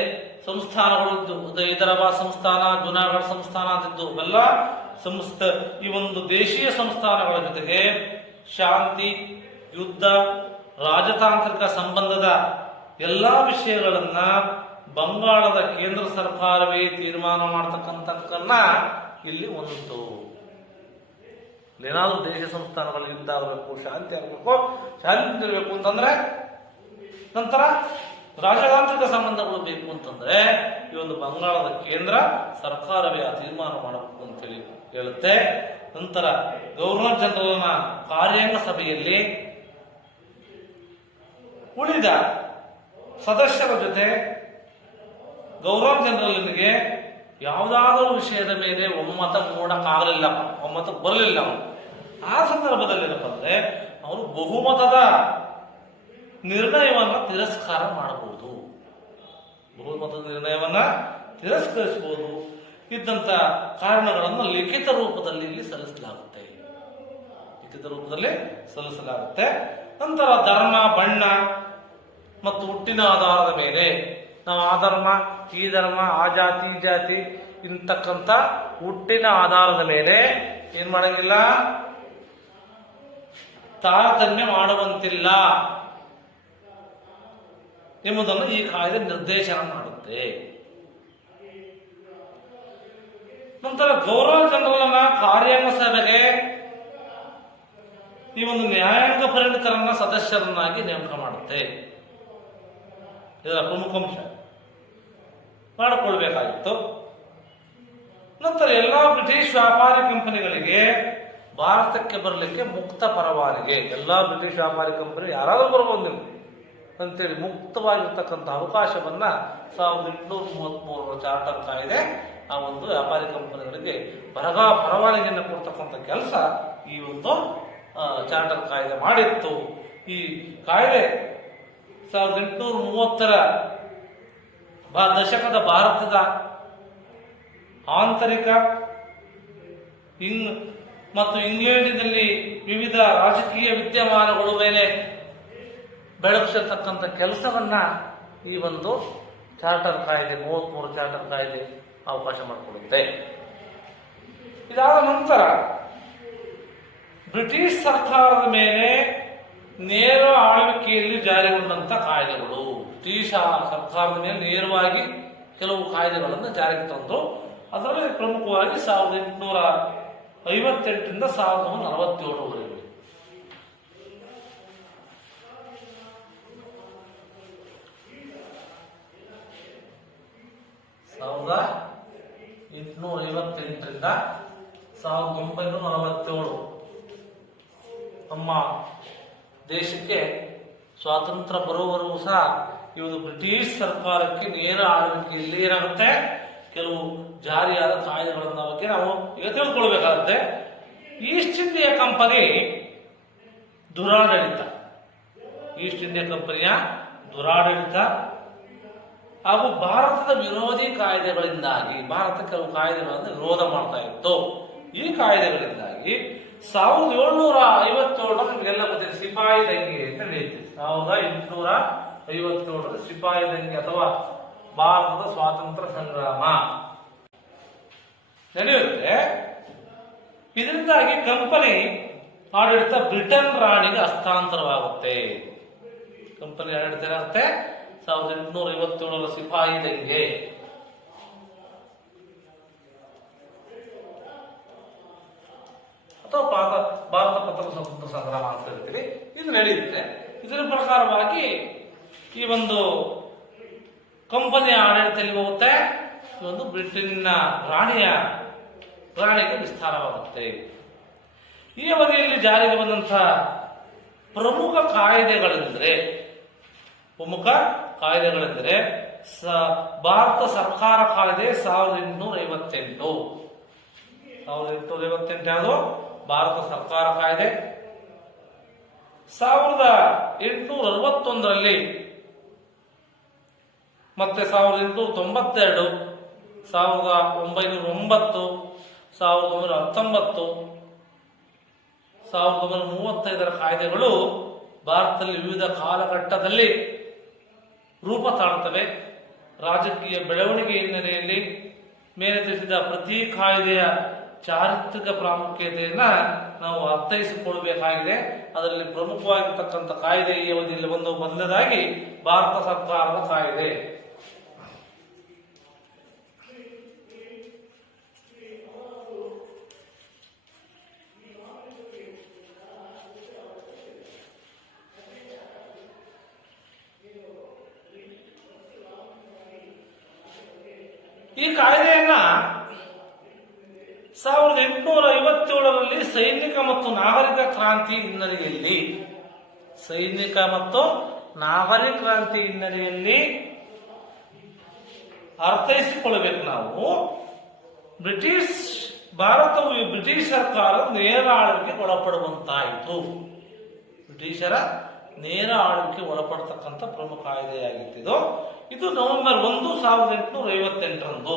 ಸಂಸ್ಥಾನಗಳು ಹೈದರಾಬಾದ್ ಸಂಸ್ಥಾನ, ಜುನಾಗಢ ಸಂಸ್ಥಾನ ಅಂತಿದ್ದು ಎಲ್ಲ ಈ ಒಂದು ದೇಶೀಯ ಸಂಸ್ಥಾನಗಳ ಜೊತೆಗೆ ಶಾಂತಿ, ಯುದ್ಧ, ರಾಜತಾಂತ್ರಿಕ ಸಂಬಂಧದ ಎಲ್ಲಾ ವಿಷಯಗಳನ್ನ ಬಂಗಾಳದ ಕೇಂದ್ರ ಸರ್ಕಾರವೇ ತೀರ್ಮಾನ ಮಾಡತಕ್ಕಂಥಕ್ಕನ್ನ ಇಲ್ಲಿ ಹೊಂದಿತು. ಏನಾದ್ರೂ ದೇಶ ಸಂಸ್ಥಾನಗಳು ಯುದ್ಧ ಆಗಬೇಕು, ಶಾಂತಿ ಇರಬೇಕು ಅಂತಂದ್ರೆ, ನಂತರ ರಾಜತಾಂತ್ರಿಕ ಸಂಬಂಧಗಳು ಬೇಕು ಅಂತಂದ್ರೆ ಈ ಒಂದು ಬಂಗಾಳದ ಕೇಂದ್ರ ಸರ್ಕಾರವೇ ಆ ತೀರ್ಮಾನ ಮಾಡಬೇಕು ಅಂತೇಳಿ ಹೇಳುತ್ತೆ. ನಂತರ ಗವರ್ನರ್ ಜನರಲ್ನ ಕಾರ್ಯಾಂಗ ಸಭೆಯಲ್ಲಿ ಉಳಿದ ಸದಸ್ಯರ ಜೊತೆ ಗವರ್ನರ್ ಜನರಲ್ನಿಗೆ ಯಾವುದಾದರೂ ವಿಷಯದ ಮೇಲೆ ಒಮ್ಮತ ಮೂಡಕ್ಕಾಗಲಿಲ್ಲ, ಒಮ್ಮತ ಬರಲಿಲ್ಲ. ಆ ಸಂದರ್ಭದಲ್ಲಿ ಏನಪ್ಪ ಅಂದ್ರೆ ಅವರು ಬಹುಮತದ ನಿರ್ಣಯವನ್ನ ತಿರಸ್ಕಾರ ಮಾಡಬಹುದು, ಬಹುಮತದ ನಿರ್ಣಯವನ್ನ ತಿರಸ್ಕರಿಸಬಹುದು. ಇದ್ದಂತ ಕಾರಣಗಳನ್ನು ಲಿಖಿತ ರೂಪದಲ್ಲಿ ಇಲ್ಲಿ ಸಲ್ಲಿಸಲಾಗುತ್ತೆ, ಲಿಖಿತ ರೂಪದಲ್ಲಿ ಸಲ್ಲಿಸಲಾಗುತ್ತೆ. ನಂತರ ಧರ್ಮ, ಬಣ್ಣ ಮತ್ತು ಹುಟ್ಟಿನ ಆಧಾರದ ಮೇಲೆ ನಾವು ಆ ಧರ್ಮ, ಈ ಧರ್ಮ, ಆ ಜಾತಿ, ಈ ಜಾತಿ ಇಂತಕ್ಕಂಥ ಹುಟ್ಟಿನ ಆಧಾರದ ಮೇಲೆ ಏನ್ ಮಾಡಂಗಿಲ್ಲ, ತಾರತಮ್ಯ ಮಾಡುವಂತಿಲ್ಲ ಎಂಬುದನ್ನು ಈ ಕಾಯ್ದೆ ನಿರ್ದೇಶನ ಮಾಡುತ್ತೆ. ನಂತರ ಗವರ್ನರ್ ಜನರಲ್ನ ಕಾರ್ಯಾಂಗ ಸಭೆಗೆ ಈ ಒಂದು ನ್ಯಾಯಾಂಗ ಪರಿಣಿತರನ್ನ ಸದಸ್ಯರನ್ನಾಗಿ ನೇಮಕ ಮಾಡುತ್ತೆ. ಇದರ ಪ್ರಮುಖ ಅಂಶ ಮಾಡಿಕೊಳ್ಬೇಕಾಗಿತ್ತು. ನಂತರ ಎಲ್ಲಾ ಬ್ರಿಟಿಷ್ ವ್ಯಾಪಾರಿ ಕಂಪನಿಗಳಿಗೆ ಭಾರತಕ್ಕೆ ಬರಲಿಕ್ಕೆ ಮುಕ್ತ ಪರವಾನಿಗೆ, ಎಲ್ಲಾ ಬ್ರಿಟಿಷ್ ವ್ಯಾಪಾರಿ ಕಂಪನಿ ಯಾರಾದ್ರೂ ಬರಬಹುದು ಅಂತೇಳಿ ಮುಕ್ತವಾಗಿರ್ತಕ್ಕಂಥ ಅವಕಾಶವನ್ನ 1833 ಚಾರ್ಟರ್ ಕಾಯ್ದೆ ಆ ಒಂದು ವ್ಯಾಪಾರಿ ಕಂಪನಿಗಳಿಗೆ ಪರವಾನಗಿಯನ್ನು ಕೊಡ್ತಕ್ಕಂಥ ಕೆಲಸ ಈ ಒಂದು ಚಾರ್ಟರ್ ಕಾಯ್ದೆ ಮಾಡಿತ್ತು. ಈ ಕಾಯ್ದೆ 1830ರ ದಶಕದ ಭಾರತದ ಆಂತರಿಕ ಮತ್ತು ಇಂಗ್ಲೆಂಡಿನಲ್ಲಿ ವಿವಿಧ ರಾಜಕೀಯ ವಿದ್ಯಮಾನಗಳ ಮೇಲೆ ಬೆಳಗಿಸತಕ್ಕಂಥ ಕೆಲಸವನ್ನ ಈ ಒಂದು ಚಾರ್ಟರ್ ಕಾಯ್ದೆ 33 ಚಾರ್ಟರ್ ಕಾಯ್ದೆ ಅವಕಾಶ ಮಾಡಿಕೊಡುತ್ತೆ. ಇದಾದ ನಂತರ ಬ್ರಿಟಿಷ್ ಸರ್ಕಾರದ ಮೇಲೆ ನೇರ ಆಳ್ವಿಕೆಯಲ್ಲಿ ಜಾರಿಗೊಂಡಂತ ಕಾಯ್ದೆಗಳು, ಬ್ರಿಟಿಷ್ ಸರ್ಕಾರದ ಮೇಲೆ ನೇರವಾಗಿ ಕೆಲವು ಕಾಯ್ದೆಗಳನ್ನು ಜಾರಿಗೆ ತಂದರು. ಅದರಲ್ಲಿ ಪ್ರಮುಖವಾಗಿ 1858ರಿಂದ 1947ರವರೆಗೆ. ಸಾವಿರದ 1858ರಿಂದ 1947 ನಮ್ಮ ದೇಶಕ್ಕೆ ಸ್ವಾತಂತ್ರ್ಯ ಬರುವವರೆಗೂ ಸಹ ಈ ಒಂದು ಬ್ರಿಟಿಷ್ ಸರ್ಕಾರಕ್ಕೆ ನೇರ ಆಳ್ವಿಕೆಯಲ್ಲಿ ಏನಾಗುತ್ತೆ, ಕೆಲವು ಜಾರಿಯಾದ ಕಾಯ್ದೆಗಳ ಬಗ್ಗೆ ನಾವು ಈಗ ತಿಳ್ಕೊಳ್ಬೇಕಾಗುತ್ತೆ. ಈಸ್ಟ್ ಇಂಡಿಯಾ ಕಂಪನಿ ದುರಾಡಳಿತ, ಈಸ್ಟ್ ಇಂಡಿಯಾ ಕಂಪನಿಯ ದುರಾಡಳಿತ ಹಾಗೂ ಭಾರತದ ವಿರೋಧಿ ಕಾಯ್ದೆಗಳಿಂದಾಗಿ ಭಾರತ ಕೆಲವು ಕಾಯ್ದೆಗಳನ್ನು ವಿರೋಧ ಮಾಡ್ತಾ ಇತ್ತು. ಈ ಕಾಯ್ದೆಗಳಿಂದಾಗಿ 1757 ನಿಮಗೆಲ್ಲ ಗೊತ್ತಿದೆ ಸಿಪಾಯಿ ದಂಗೆ ಅಂತ ನಡೆಯುತ್ತೆ. 1857 ಸಿಪಾಯಿ ದಂಗೆ ಅಥವಾ ಭಾರತದ ಸ್ವಾತಂತ್ರ್ಯ ಸಂಗ್ರಾಮ ನಡೆಯುತ್ತೆ. ಇದರಿಂದಾಗಿ ಕಂಪನಿ ಆಡಳಿತ ಬ್ರಿಟನ್ ರಾಣಿಗೆ ಹಸ್ತಾಂತರವಾಗುತ್ತೆ. ಕಂಪನಿ ಆಡಳಿತ ಏನಾಗುತ್ತೆ, 1857 ಸಿಪಾಯಿ ದಂಗೆ. ಅಥವಾ ಭಾರತ ಪತ್ರ ಸ್ವಾತಂತ್ರ್ಯ ಸಂಗ್ರಾಮ ಅಂತ ಹೇಳ್ತೀವಿ, ಇದು ನಡೆಯುತ್ತೆ. ಇದರ ಪ್ರಕಾರವಾಗಿ ಈ ಒಂದು ಕಂಪನಿಯ ಆಡಳಿತದಲ್ಲಿ ಹೋಗುತ್ತೆ, ಈ ಒಂದು ಬ್ರಿಟನ್ನ ರಾಣಿಗೆ ವಿಸ್ತಾರವಾಗುತ್ತೆ. ಈ ಅವಧಿಯಲ್ಲಿ ಜಾರಿಗೆ ಬಂದಂತಹ ಪ್ರಮುಖ ಕಾಯ್ದೆಗಳೆಂದರೆ ಭಾರತ ಸರ್ಕಾರ ಕಾಯ್ದೆ 1858 ಯಾವುದು ಭಾರತ ಸರ್ಕಾರ ಕಾಯ್ದೆ. 1861ರಲ್ಲಿ ಮತ್ತೆ 1892, 1909, 1919, 1935 ಕಾಯ್ದೆಗಳು ಭಾರತದಲ್ಲಿ ವಿವಿಧ ಕಾಲಘಟ್ಟದಲ್ಲಿ ರೂಪ ತಾಳುತ್ತವೆ. ರಾಜಕೀಯ ಬೆಳವಣಿಗೆ ಹಿನ್ನೆಲೆಯಲ್ಲಿ ಮೇಲೆ ತಿಳಿಸಿದ ಪ್ರತಿ ಕಾಯ್ದೆಯ ಚಾರಿತ್ರಿಕ ಪ್ರಾಮುಖ್ಯತೆಯನ್ನ ನಾವು ಅರ್ಥೈಸಿಕೊಳ್ಳಬೇಕಾಗಿದೆ. ಅದರಲ್ಲಿ ಪ್ರಮುಖವಾಗಿರ್ತಕ್ಕಂಥ ಕಾಯ್ದೆ ಈ ಅವಧಿಯಲ್ಲಿ ಮೊದಲನೇದಾಗಿ ಭಾರತ ಸರ್ಕಾರದ ಕಾಯ್ದೆ. ಈ ಕಾಯ್ದೆಯನ್ನ 1857ರಲ್ಲಿ ಸೈನಿಕ ಮತ್ತು ನಾಗರಿಕ ಕ್ರಾಂತಿ ಹಿನ್ನೆಲೆಯಲ್ಲಿ ಅರ್ಥೈಸಿಕೊಳ್ಳಬೇಕು. ನಾವು ಭಾರತವು ಬ್ರಿಟಿಷ್ ಸರ್ಕಾರದ ನೇರ ಆಳ್ವಿಕೆಗೆ ಒಳಪಡುವಂತಾಯಿತು. ಬ್ರಿಟಿಷರ ನೇರ ಆಳ್ವಿಕೆ ಒಳಪಡತಕ್ಕಂಥ ಪ್ರಮುಖ ಕಾಯ್ದೆಯಾಗಿತ್ತು. ಇದು ನವೆಂಬರ್ 1, 1858ರಂದು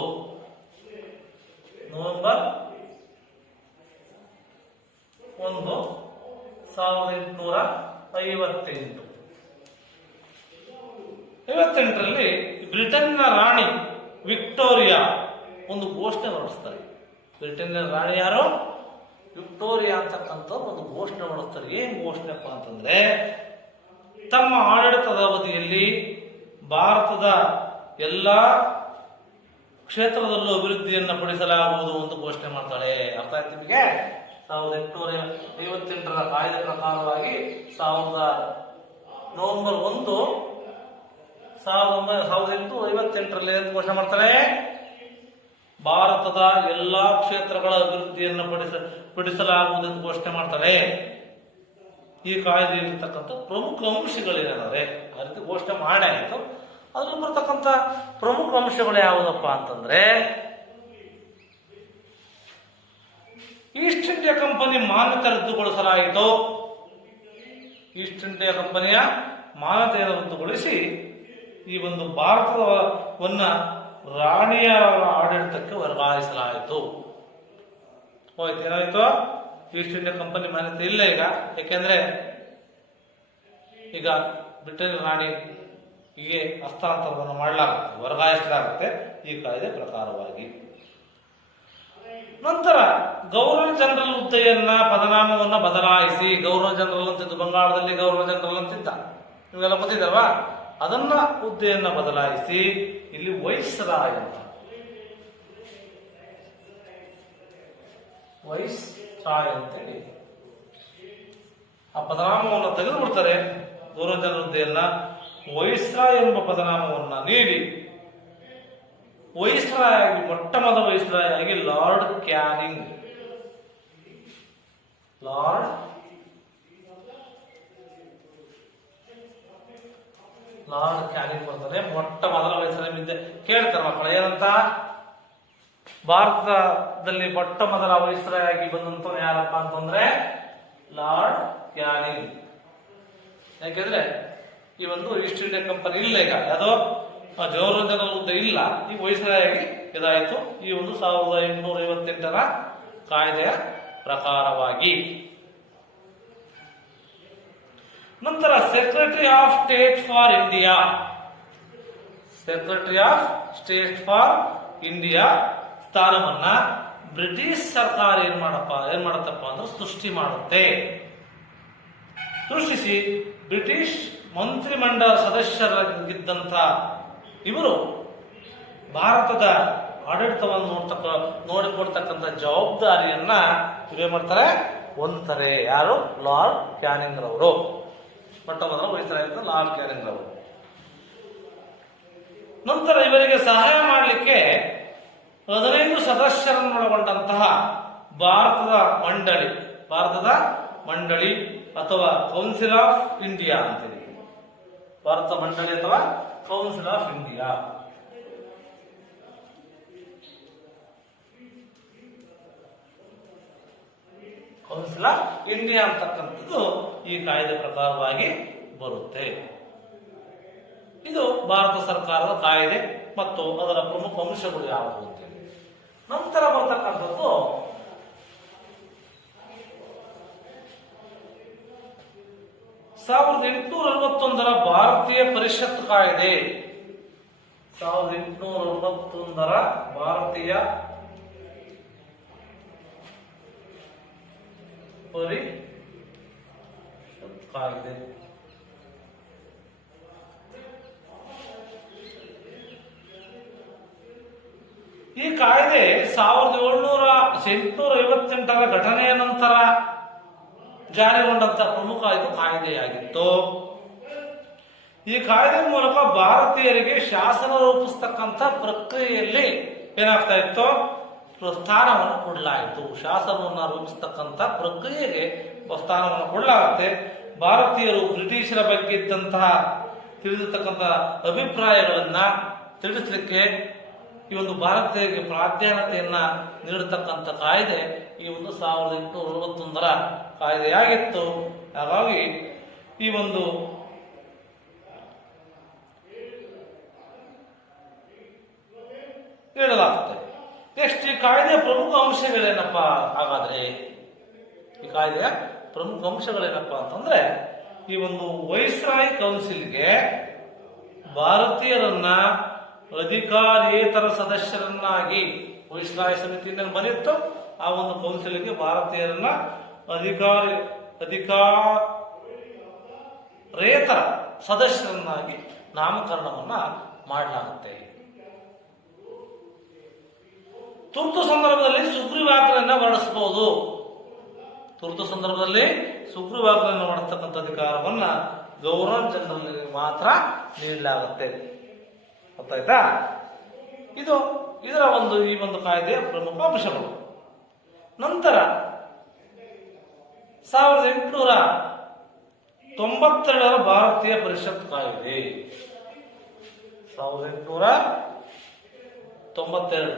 ನವೆಂಬರ್ 1, 1858ರಲ್ಲಿ ಬ್ರಿಟನ್ನ ರಾಣಿ ವಿಕ್ಟೋರಿಯಾ ಒಂದು ಘೋಷಣೆ ಹೊರಡಿಸ್ತಾರೆ. ಬ್ರಿಟನ್ನ ರಾಣಿ ಯಾರು? ವಿಕ್ಟೋರಿಯಾ ಅಂತಕ್ಕಂಥ ಒಂದು ಘೋಷಣೆ ಹೊರಡಿಸ್ತಾರೆ. ಏನ್ ಘೋಷಣೆಪ್ಪ ಅಂತಂದ್ರೆ, ತಮ್ಮ ಆಡಳಿತದ ಅವಧಿಯಲ್ಲಿ ಭಾರತದ ಎಲ್ಲಾ ಕ್ಷೇತ್ರದಲ್ಲೂ ಅಭಿವೃದ್ಧಿಯನ್ನು ಪಡಿಸಲಾಗುವುದು ಒಂದು ಘೋಷಣೆ ಮಾಡ್ತಾಳೆ. ಅರ್ಥ ಆಯ್ತು ನಿಮಗೆ? 1858ರ ಕಾಯ್ದೆ ಪ್ರಕಾರವಾಗಿ ನವೆಂಬರ್ 1, 1858ರಲ್ಲಿ ಘೋಷಣೆ ಮಾಡ್ತಾರೆ, ಭಾರತದ ಎಲ್ಲಾ ಕ್ಷೇತ್ರಗಳ ಅಭಿವೃದ್ಧಿಯನ್ನು ಪಡಿಸಲಾಗುವುದೆಂದು ಘೋಷಣೆ ಮಾಡ್ತಾರೆ. ಈ ಕಾಯ್ದೆಯಲ್ಲಿರ್ತಕ್ಕಂಥ ಪ್ರಮುಖ ಅಂಶಗಳೇನಾದರೆ ಆ ರೀತಿ ಘೋಷಣೆ ಮಾಡಿ ಆಯಿತು. ಅದ್ರಲ್ಲಿ ಬರ್ತಕ್ಕಂಥ ಪ್ರಮುಖ ಅಂಶಗಳು ಯಾವುದಪ್ಪ ಅಂತಂದ್ರೆ, ಈಸ್ಟ್ ಇಂಡಿಯಾ ಕಂಪನಿ ಮಾನ್ಯತೆ ರದ್ದುಗೊಳಿಸಲಾಯಿತು. ಈಸ್ಟ್ ಇಂಡಿಯಾ ಕಂಪನಿಯ ಮಾನ್ಯತೆಯನ್ನು ರದ್ದುಗೊಳಿಸಿ ಈ ಒಂದು ಭಾರತವನ್ನ ರಾಣಿಯರ ಆಡಳಿತಕ್ಕೆ ವರ್ಗಾಯಿಸಲಾಯಿತು. ಹೋಯ್ತು, ಏನಾಯ್ತು? ಈಸ್ಟ್ ಇಂಡಿಯಾ ಕಂಪನಿ ಮಾನ್ಯತೆ ಇಲ್ಲ ಈಗ. ಯಾಕೆಂದ್ರೆ ಈಗ ಬ್ರಿಟನ್ ರಾಣಿಗೆ ಹಸ್ತಾಂತರವನ್ನು ಮಾಡಲಾಗುತ್ತೆ, ವರ್ಗಾಯಿಸಲಾಗುತ್ತೆ ಈ ಕಾಯ್ದೆ ಪ್ರಕಾರವಾಗಿ. ನಂತರ ಗವರ್ನರ್ ಜನರಲ್ ಹುದ್ದೆಯನ್ನ ಪದನಾಮವನ್ನ ಬದಲಾಯಿಸಿ, ಗವರ್ನರ್ ಜನರಲ್ ಅಂತಿದ್ದು ಬಂಗಾಳದಲ್ಲಿ ಗವರ್ನರ್ ಜನರಲ್ ಅಂತಿದ್ದ, ಇವೆಲ್ಲ ಗೊತ್ತಿದ್ದಾವಾ? ಅದನ್ನ ಹುದ್ದೆಯನ್ನ ಬದಲಾಯಿಸಿ ಇಲ್ಲಿ ವೈಸ್ರಾಯ್ ಅಂತ, ವೈಸ್ರಾಯ್ ಅಂತೇಳಿ ಆ ಪದನಾಮವನ್ನು ತೆಗೆದು ಬಿಡ್ತಾರೆ. ಗವರ್ನರ್ ಜನರಲ್ ಹುದ್ದೆಯನ್ನ ವೈಸ್ರಾಯ್ ಎಂಬ ಪದನಾಮವನ್ನ ನೀಡಿ ವೈಸ್ರಾಯ್ ಆಗಿ, ಮೊಟ್ಟ ಮೊದಲ ವೈಸ್ರಾಯ್ ಆಗಿ ಲಾರ್ಡ್ ಕ್ಯಾನಿಂಗ್ ಬರ್ತಾರೆ. ಮೊಟ್ಟ ಮೊದಲ ವೈಸ್ರಾಯ್ ಇದ್ದೆ. ಕೇಳ್ತಾರೆ ಮಕ್ಕಳ ಏನಂತ? ಭಾರತದಲ್ಲಿ ಮೊಟ್ಟ ಮೊದಲ ವೈಸ್ರಾಯ್ ಆಗಿ ಬಂದಂತ ಯಾರಪ್ಪ ಅಂತಂದ್ರೆ ಲಾರ್ಡ್ ಕ್ಯಾನಿಂಗ್. ಯಾಕೆಂದ್ರೆ ಈ ಒಂದು ಈಸ್ಟ್ ಇಂಡಿಯಾ ಕಂಪನಿ ಇಲ್ಲ ಈಗ, ಯಾವುದೋ ಗವರ್ನರ್ ಜನರಲ್ ಹುದ್ದೆ ಇಲ್ಲ, ಈ ವೈಸ್ರಾಯ್ ಆಗಿ ಇದಾಯಿತು ಈ ಒಂದು 1858ರ ಕಾಯ್ದೆಯ ಪ್ರಕಾರವಾಗಿ. ನಂತರ secretary of state for India ಸ್ಥಾನವನ್ನ ಬ್ರಿಟಿಷ್ ಸರ್ಕಾರ ಏನ್ ಮಾಡತ್ತಪ್ಪ ಅಂದ್ರೆ ಸೃಷ್ಟಿಸಿ ಬ್ರಿಟಿಷ್ ಮಂತ್ರಿಮಂಡಲ ಸದಸ್ಯರಾಗಿದ್ದಂತ ಇವರು ಭಾರತದ ಆಡಳಿತವನ್ನು ನೋಡಿಕೊಡ್ತಕ್ಕಂಥ ಜವಾಬ್ದಾರಿಯನ್ನ ಇವೇನ್ ಮಾಡ್ತಾರೆ, ಹೊಂದ್ತಾರೆ. ಯಾರು? ಲಾರ್ಡ್ ಕ್ಯಾನಿಂಗ್ ರವರು. ಮೊಟ್ಟ ಮೊದಲ ವೈಸ್ರಾಯ್ ಲಾರ್ಡ್ ಕ್ಯಾನಿಂಗ್ ರವರು. ನಂತರ ಇವರಿಗೆ ಸಹಾಯ ಮಾಡಲಿಕ್ಕೆ 15 ಸದಸ್ಯರನ್ನೊಳಗೊಂಡಂತಹ ಭಾರತದ ಮಂಡಳಿ ಅಥವಾ ಕೌನ್ಸಿಲ್ ಆಫ್ ಇಂಡಿಯಾ ಅಂತೇಳಿ, ಭಾರತ ಮಂಡಳಿ ಅಥವಾ council of India. Council of India ಅಂತಕ್ಕಂಥದ್ದು ಈ ಕಾಯ್ದೆ ಪ್ರಕಾರವಾಗಿ ಬರುತ್ತೆ. ಇದು ಭಾರತ ಸರ್ಕಾರದ ಕಾಯ್ದೆ ಮತ್ತು ಅದರ ಪ್ರಮುಖ ಅಂಶಗಳು ಯಾವುವು ಅಂತೇಳಿ. ನಂತರ ಬರ್ತಕ್ಕಂಥದ್ದು 1861ರ ಭಾರತೀಯ ಪರಿಷತ್ ಕಾಯ್ದೆ. 1861ರ ಭಾರತೀಯ ಪರಿಷತ್ ಕಾಯ್ದೆ. ಈ ಕಾಯ್ದೆ 1858ರ ಘಟನೆಯ ನಂತರ ಜಾರಿಗೊಂಡಂತ ಪ್ರಮುಖ ಕಾಯ್ದೆಯಾಗಿತ್ತು. ಈ ಕಾಯ್ದೆ ಮೂಲಕ ಭಾರತೀಯರಿಗೆ ಶಾಸನ ರೂಪಿಸ್ತಕ್ಕಂಥ ಪ್ರಕ್ರಿಯೆಯಲ್ಲಿ ಏನಾಗ್ತಾ ಇತ್ತು, ಸ್ಥಾನವನ್ನು ಕೊಡಲಾಯಿತು. ಶಾಸನವನ್ನು ರೂಪಿಸ್ತಕ್ಕಂಥ ಪ್ರಕ್ರಿಯೆಗೆ ಸ್ಥಾನವನ್ನು ಕೊಡಲಾಗುತ್ತೆ. ಭಾರತೀಯರು ಬ್ರಿಟಿಷರ ಬಗ್ಗೆ ಇದ್ದಂತಹ ತಿಳಿದಿರ್ತಕ್ಕಂಥ ಅಭಿಪ್ರಾಯಗಳನ್ನ ತಿಳಿಸಲಿಕ್ಕೆ ಈ ಒಂದು ಭಾರತೀಯರಿಗೆ ಪ್ರಾಧಾನ್ಯತೆಯನ್ನ ನೀಡತಕ್ಕಂಥ ಕಾಯ್ದೆ ಈ ಒಂದು 1861ರ ಕಾಯ್ದೆಯಾಗಿತ್ತು. ಹಾಗಾಗಿ ಈ ಒಂದು ಹೇಳಲಾಗುತ್ತೆ. ನೆಕ್ಸ್ಟ್, ಈ ಕಾಯ್ದೆಯ ಪ್ರಮುಖ ಅಂಶಗಳೇನಪ್ಪ ಹಾಗಾದ್ರೆ? ಈ ಕಾಯ್ದೆಯ ಪ್ರಮುಖ ಅಂಶಗಳೇನಪ್ಪ ಅಂತಂದ್ರೆ, ಈ ಒಂದು ವೈಸ್ರಾಯ್ ಕೌನ್ಸಿಲ್ಗೆ ಭಾರತೀಯರನ್ನ ಅಧಿಕಾರೇತರ ಸದಸ್ಯರನ್ನಾಗಿ, ವೈಸ್ರಾಯ್ ಸಮಿತಿಯಿಂದ ಬರೆಯಿತ್ತು, ಆ ಒಂದು ಕೌನ್ಸಿಲ್ಗೆ ಭಾರತೀಯರನ್ನ ಅಧಿಕಾರೇತರ ಸದಸ್ಯರನ್ನಾಗಿ ನಾಮಕರಣವನ್ನ ಮಾಡಲಾಗುತ್ತೆ. ತುರ್ತು ಸಂದರ್ಭದಲ್ಲಿ ಸುಗ್ರೀವಾಜ್ಞೆಯನ್ನ ಹೊರಡಿಸಬಹುದು. ತುರ್ತು ಸಂದರ್ಭದಲ್ಲಿ ಸುಗ್ರೀವಾಜ್ಞೆಯನ್ನು ಹೊರಡಿಸ್ತಕ್ಕಂಥ ಅಧಿಕಾರವನ್ನ ಗವರ್ನರ್ ಜನರಲ್ಗೆ ಮಾತ್ರ ನೀಡಲಾಗುತ್ತೆ. ಗೊತ್ತಾಯ್ತಾ? ಇದರ ಈ ಒಂದು ಕಾಯ್ದೆಯ ಪ್ರಮುಖ ಅಂಶಗಳು. ನಂತರ 1892ರ ಭಾರತೀಯ ಪರಿಷತ್ ಕಾಯ್ದೆ. 1892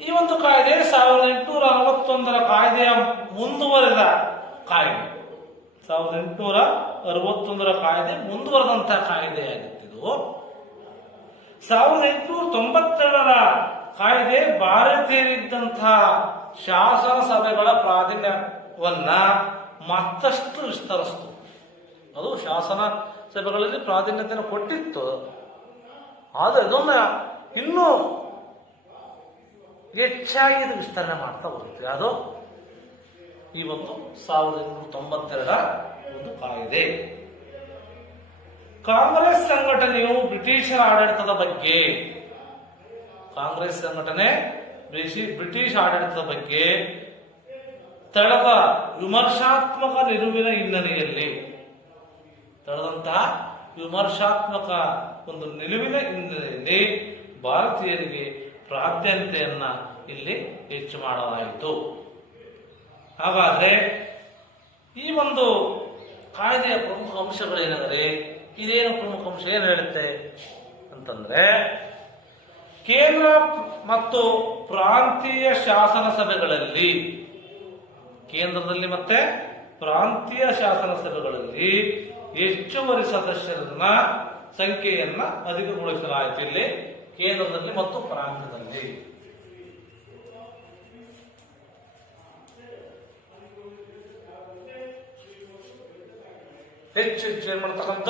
ಈ ಒಂದು ಕಾಯ್ದೆ 1861ರ ಕಾಯ್ದೆಯ ಮುಂದುವರೆದ ಕಾಯ್ದೆ. 1861ರ ಕಾಯ್ದೆ ಮುಂದುವರೆದಂತಹ ಕಾಯ್ದೆಯಾಗಿತ್ತು. 1892ರ ಕಾಯ್ದೆ ಭಾರತೀಯರಿದ್ದಂತಹ ಶಾಸನ ಸಭೆಗಳ ಪ್ರಾಧಾನ್ಯವನ್ನ ಮತ್ತಷ್ಟು ವಿಸ್ತರಿಸಿತು. ಅದು ಶಾಸನ ಸಭೆಗಳಲ್ಲಿ ಪ್ರಾಧಾನ್ಯತೆಯನ್ನು ಕೊಟ್ಟಿತ್ತು, ಆದರೆ ಅದನ್ನ ಇನ್ನೂ ಹೆಚ್ಚಾಗಿ ವಿಸ್ತರಣೆ ಮಾಡ್ತಾ ಹೋಗುತ್ತೆ. ಅದು ಈ ಒಂದು 1892ರ ಒಂದು ಕಾಯ್ದೆ. ಕಾಂಗ್ರೆಸ್ ಸಂಘಟನೆಯು ಬ್ರಿಟಿಷರ ಆಡಳಿತದ ಬಗ್ಗೆ, ಕಾಂಗ್ರೆಸ್ ಸಂಘಟನೆ ಬ್ರಿಟಿಷ್ ಆಡಳಿತದ ಬಗ್ಗೆ ತಳೆದ ವಿಮರ್ಶಾತ್ಮಕ ನಿಲುವಿನ ಹಿನ್ನೆಲೆಯಲ್ಲಿ, ತಳೆದಂತಹ ವಿಮರ್ಶಾತ್ಮಕ ಒಂದು ನಿಲುವಿನ ಹಿನ್ನೆಲೆಯಲ್ಲಿ ಭಾರತೀಯರಿಗೆ ಪ್ರಾಧಾನ್ಯತೆಯನ್ನ ಇಲ್ಲಿ ಹೆಚ್ಚು ಮಾಡಲಾಯಿತು. ಹಾಗಾದ್ರೆ ಈ ಒಂದು ಕಾಯ್ದೆಯ ಪ್ರಮುಖ ಅಂಶಗಳೇನೆಂದರೆ, ಇದೇನು ಪ್ರಮುಖ ಅಂಶ ಏನು ಹೇಳುತ್ತೆ ಅಂತಂದ್ರೆ, ಕೇಂದ್ರ ಮತ್ತು ಪ್ರಾಂತೀಯ ಶಾಸನ ಸಭೆಗಳಲ್ಲಿ, ಕೇಂದ್ರದಲ್ಲಿ ಮತ್ತೆ ಪ್ರಾಂತೀಯ ಶಾಸನ ಸಭೆಗಳಲ್ಲಿ ಹೆಚ್ಚುವರಿ ಸದಸ್ಯರನ್ನ ಸಂಖ್ಯೆಯನ್ನ ಅಧಿಕಗೊಳಿಸಲಾಯಿತು. ಇಲ್ಲಿ ಕೇಂದ್ರದಲ್ಲಿ ಮತ್ತು ಪ್ರಾಂತ್ಯದಲ್ಲಿ. ಹೆಚ್ಚು ಏನ್ ಮಾಡತಕ್ಕಂಥ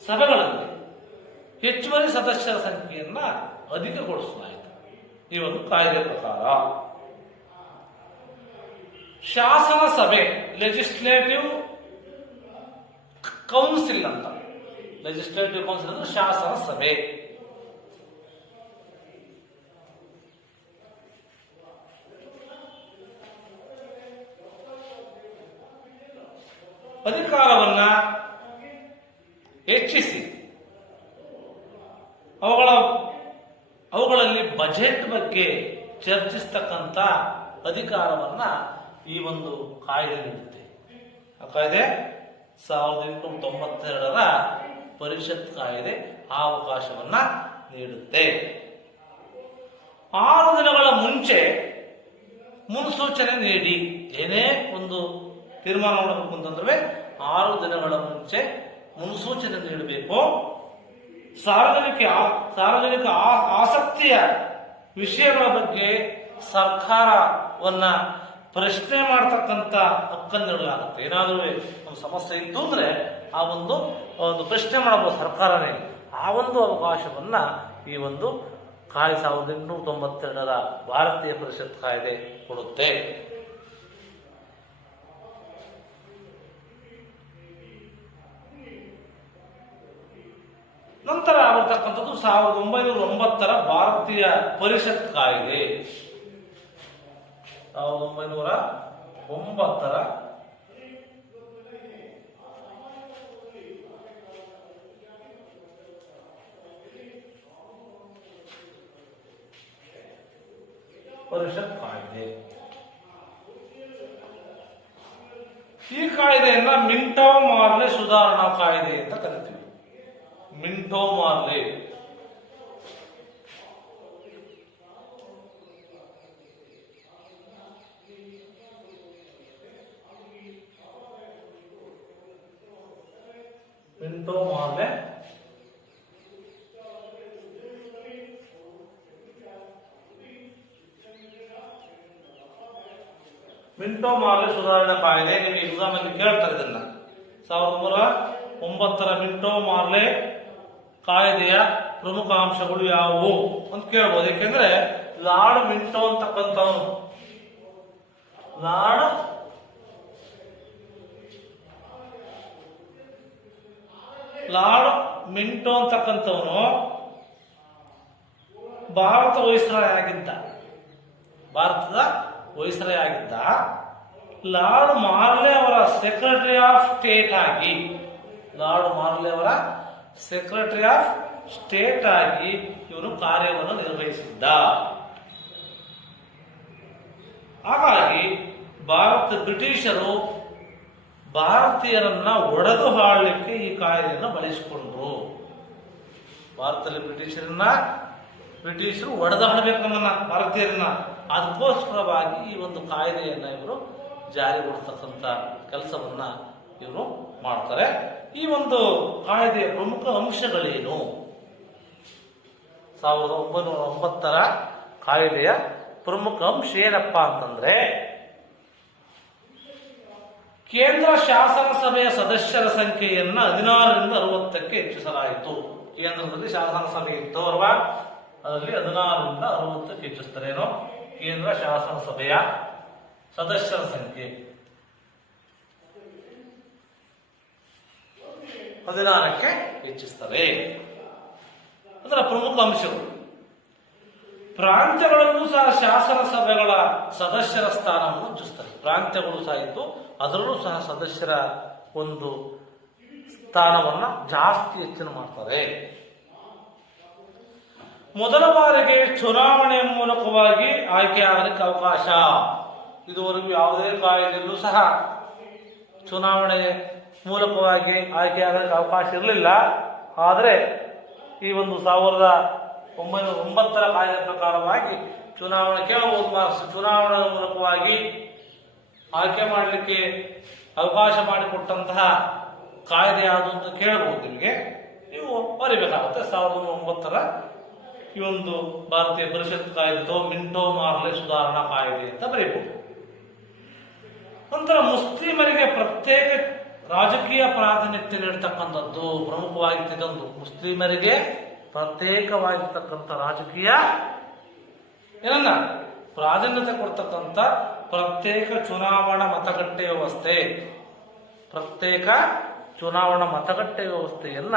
ಸಭೆಗಳಲ್ಲಿ ಹೆಚ್ಚುವರಿ ಸದಸ್ಯರ ಸಂಖ್ಯೆಯನ್ನ ಅಧಿಕಗೊಳಿಸಲಾಯಿತು ಈ ಒಂದು ಕಾಯ್ದೆ ಪ್ರಕಾರ. ಶಾಸನ ಸಭೆ, ಲೆಜಿಸ್ಲೇಟಿವ್ ಕೌನ್ಸಿಲ್ ಅಂತ. ಲೆಜಿಸ್ಲೇಟಿವ್ ಕೌನ್ಸಿಲ್ ಅಂದ್ರೆ ಶಾಸನ ಸಭೆ. ಅಧಿಕಾರವನ್ನ ಹೆಚ್ಚಿಸಿ ಅವುಗಳಲ್ಲಿ ಬಜೆಟ್ ಬಗ್ಗೆ ಚರ್ಚಿಸ್ತಕ್ಕಂಥ ಅಧಿಕಾರವನ್ನ ಈ ಒಂದು ಕಾಯ್ದೆ ನೀಡುತ್ತೆ. ಆ ಕಾಯ್ದೆ 1892ರ ಪರಿಷತ್ ಕಾಯ್ದೆ ಆ ಅವಕಾಶವನ್ನ ನೀಡುತ್ತೆ. 6 ದಿನಗಳ ಮುಂಚೆ ಮುನ್ಸೂಚನೆ ನೀಡಿ, ಏನೇ ಒಂದು ತೀರ್ಮಾನ ಮಾಡಬೇಕು ಅಂತಂದ್ರೆ 6 ದಿನಗಳ ಮುಂಚೆ ಮುನ್ಸೂಚನೆ ನೀಡಬೇಕು. ಸಾರ್ವಜನಿಕ ಆಸಕ್ತಿಯ ವಿಷಯಗಳ ಬಗ್ಗೆ ಸರ್ಕಾರವನ್ನ ಪ್ರಶ್ನೆ ಮಾಡ್ತಕ್ಕಂಥ ಹಕ್ಕನ್ನು ನೀಡಲಾಗುತ್ತೆ. ಏನಾದರೂ ಒಂದು ಸಮಸ್ಯೆ ಇತ್ತು ಅಂದ್ರೆ ಆ ಒಂದು ಪ್ರಶ್ನೆ ಮಾಡಬಹುದು ಸರ್ಕಾರನೇ. ಆ ಒಂದು ಅವಕಾಶವನ್ನ ಈ ಒಂದು 1892ರ ಭಾರತೀಯ ಪರಿಷತ್ ಕಾಯ್ದೆ ಕೊಡುತ್ತೆ. ನಂತರ ಬರ್ತಕ್ಕಂಥದ್ದು 1909ರ ಭಾರತೀಯ ಪರಿಷತ್ ಕಾಯ್ದೆ. 1909ರ ಪರಿಷತ್ ಕಾಯ್ದೆ. ಈ ಕಾಯ್ದೆಯನ್ನ ಮಿಂಟೋ ಮಾರ್ಲೆ ಸುಧಾರಣಾ ಕಾಯ್ದೆ ಅಂತ ಕರಿತೀವಿ. ಮಿಂಟೋ ಮಾರ್ಲೆ ಮಿಂಟೋ ಮಾರ್ಲೆ ಮಿಂಟೋ ಮಾರ್ಲೆ ಸುಧಾರಣಾ ಕಾಯ್ದೆ. ನಿಮಗೆ ಎಕ್ಸಾಮ್ ಅಲ್ಲಿ ಕೇಳ್ತಾರೆ ಇದನ್ನ. 1909ರ ಮಿಂಟೋ ಮಾರ್ಲೆ ಕಾಯ್ದೆಯ ಪ್ರಮುಖ ಅಂಶಗಳು ಯಾವುವು ಅಂತ ಕೇಳ್ಬೋದು. ಯಾಕೆಂದ್ರೆ ಲಾರ್ಡ್ ಮಿಂಟೋ ಅಂತಕ್ಕಂಥವನು ಲಾರ್ಡ್ ಮಿಂಟೋ ಅಂತಕ್ಕಂಥವನು ಭಾರತದ ವೈಸ್ರಾಯ್ ಆಗಿದ್ದ. ಲಾರ್ಡ್ ಮಾರ್ಲೆ ಅವರ ಸೆಕ್ರೆಟರಿ ಆಫ್ ಸ್ಟೇಟ್ ಆಗಿ ಇವನು ಕಾರ್ಯವನ್ನು ನಿರ್ವಹಿಸಿದ್ದ. ಹಾಗಾಗಿ ಬ್ರಿಟಿಷರು ಭಾರತೀಯರನ್ನ ಒಡೆದು ಆಳಲಿಕ್ಕೆ ಈ ಕಾಯ್ದೆಯನ್ನು ಬಳಸಿಕೊಂಡ್ರು. ಭಾರತದಲ್ಲಿ ಬ್ರಿಟಿಷರು ಒಡೆದು ಆಳ್ಬೇಕು ನಮ್ಮನ್ನ, ಭಾರತೀಯರನ್ನ. ಅದಕ್ಕೋಸ್ಕರವಾಗಿ ಈ ಒಂದು ಕಾಯ್ದೆಯನ್ನ ಇವರು ಜಾರಿಗೊಳಿಸತಕ್ಕಂಥ ಕೆಲಸವನ್ನ ಇವರು ಮಾಡ್ತಾರೆ. ಈ ಒಂದು ಕಾಯ್ದೆಯ ಪ್ರಮುಖ ಅಂಶಗಳೇನು? 1909ರ ಕಾಯ್ದೆಯ ಪ್ರಮುಖ ಅಂಶ ಏನಪ್ಪಾ ಅಂತಂದ್ರೆ, ಕೇಂದ್ರ ಶಾಸನ ಸಭೆಯ ಸದಸ್ಯರ ಸಂಖ್ಯೆಯನ್ನ 16ರಿಂದ 60ಕ್ಕೆ ಹೆಚ್ಚಿಸಲಾಯಿತು. ಕೇಂದ್ರದಲ್ಲಿ ಶಾಸನ ಸಭೆ ಇತ್ತು ಅಲ್ವಾ, ಅದರಲ್ಲಿ 16ರಿಂದ 60ಕ್ಕೆ ಹೆಚ್ಚಿಸ್ತಾರೆ. ಏನೋ ಕೇಂದ್ರ ಶಾಸನ ಸಭೆಯ ಸದಸ್ಯರ ಸಂಖ್ಯೆ 16ಕ್ಕೆ ಹೆಚ್ಚಿಸ್ತಾರೆ. ಅದರ ಪ್ರಮುಖ ಅಂಶಗಳು, ಪ್ರಾಂತ್ಯಗಳಲ್ಲೂ ಸಹ ಶಾಸನ ಸಭೆಗಳ ಸದಸ್ಯರ ಸ್ಥಾನವನ್ನು ಹೆಚ್ಚಿಸ್ತಾರೆ. ಪ್ರಾಂತ್ಯಗಳು ಸಹ ಇದ್ದು ಅದರಲ್ಲೂ ಸಹ ಸದಸ್ಯರ ಒಂದು ಸ್ಥಾನವನ್ನ ಜಾಸ್ತಿ ಹೆಚ್ಚಿನ ಮಾಡ್ತಾರೆ. ಮೊದಲ ಬಾರಿಗೆ ಚುನಾವಣೆಯ ಮೂಲಕವಾಗಿ ಆಯ್ಕೆಯಾಗಲಿಕ್ಕೆ ಅವಕಾಶ. ಇದುವರೆಗೂ ಯಾವುದೇ ಕಾಯ್ದೆಯಲ್ಲೂ ಸಹ ಚುನಾವಣೆ ಮೂಲಕವಾಗಿ ಆಯ್ಕೆಯಾಗಲಿಕ್ಕೆ ಅವಕಾಶ ಇರಲಿಲ್ಲ. ಆದರೆ ಈ ಒಂದು 1909ರ ಕಾಯ್ದೆ ಪ್ರಕಾರವಾಗಿ ಚುನಾವಣೆ ಚುನಾವಣೆ ಮೂಲಕವಾಗಿ ಆಯ್ಕೆ ಮಾಡಲಿಕ್ಕೆ ಅವಕಾಶ ಮಾಡಿಕೊಟ್ಟಂತಹ ಕಾಯ್ದೆ ಯಾವುದು ಅಂತ ಕೇಳಬಹುದು. ನಿಮಗೆ ನೀವು ಬರೀಬೇಕಾಗುತ್ತೆ. 1909ರ ಈ ಒಂದು ಭಾರತೀಯ ಪರಿಷತ್ ಕಾಯ್ದೆ ಅಥವಾ ಮಿಂಟೋ ಮಾರ್ಲೆ ಸುಧಾರಣಾ ಕಾಯ್ದೆ ಅಂತ ಬರೀಬಹುದು. ನಂತರ ಮುಸ್ಲಿಮರಿಗೆ ಪ್ರತ್ಯೇಕ ರಾಜಕೀಯ ಪ್ರಾತಿನಿಧ್ಯ ನೀಡತಕ್ಕಂಥದ್ದು ಪ್ರಮುಖವಾಗಿದ್ದೊಂದು. ಮುಸ್ಲಿಮರಿಗೆ ಪ್ರತ್ಯೇಕವಾಗಿರ್ತಕ್ಕಂಥ ರಾಜಕೀಯ ಪ್ರಾಧಾನ್ಯತೆ ಕೊಡ್ತಕ್ಕಂಥ ಪ್ರತ್ಯೇಕ ಚುನಾವಣಾ ಮತಗಟ್ಟೆ ವ್ಯವಸ್ಥೆಯನ್ನ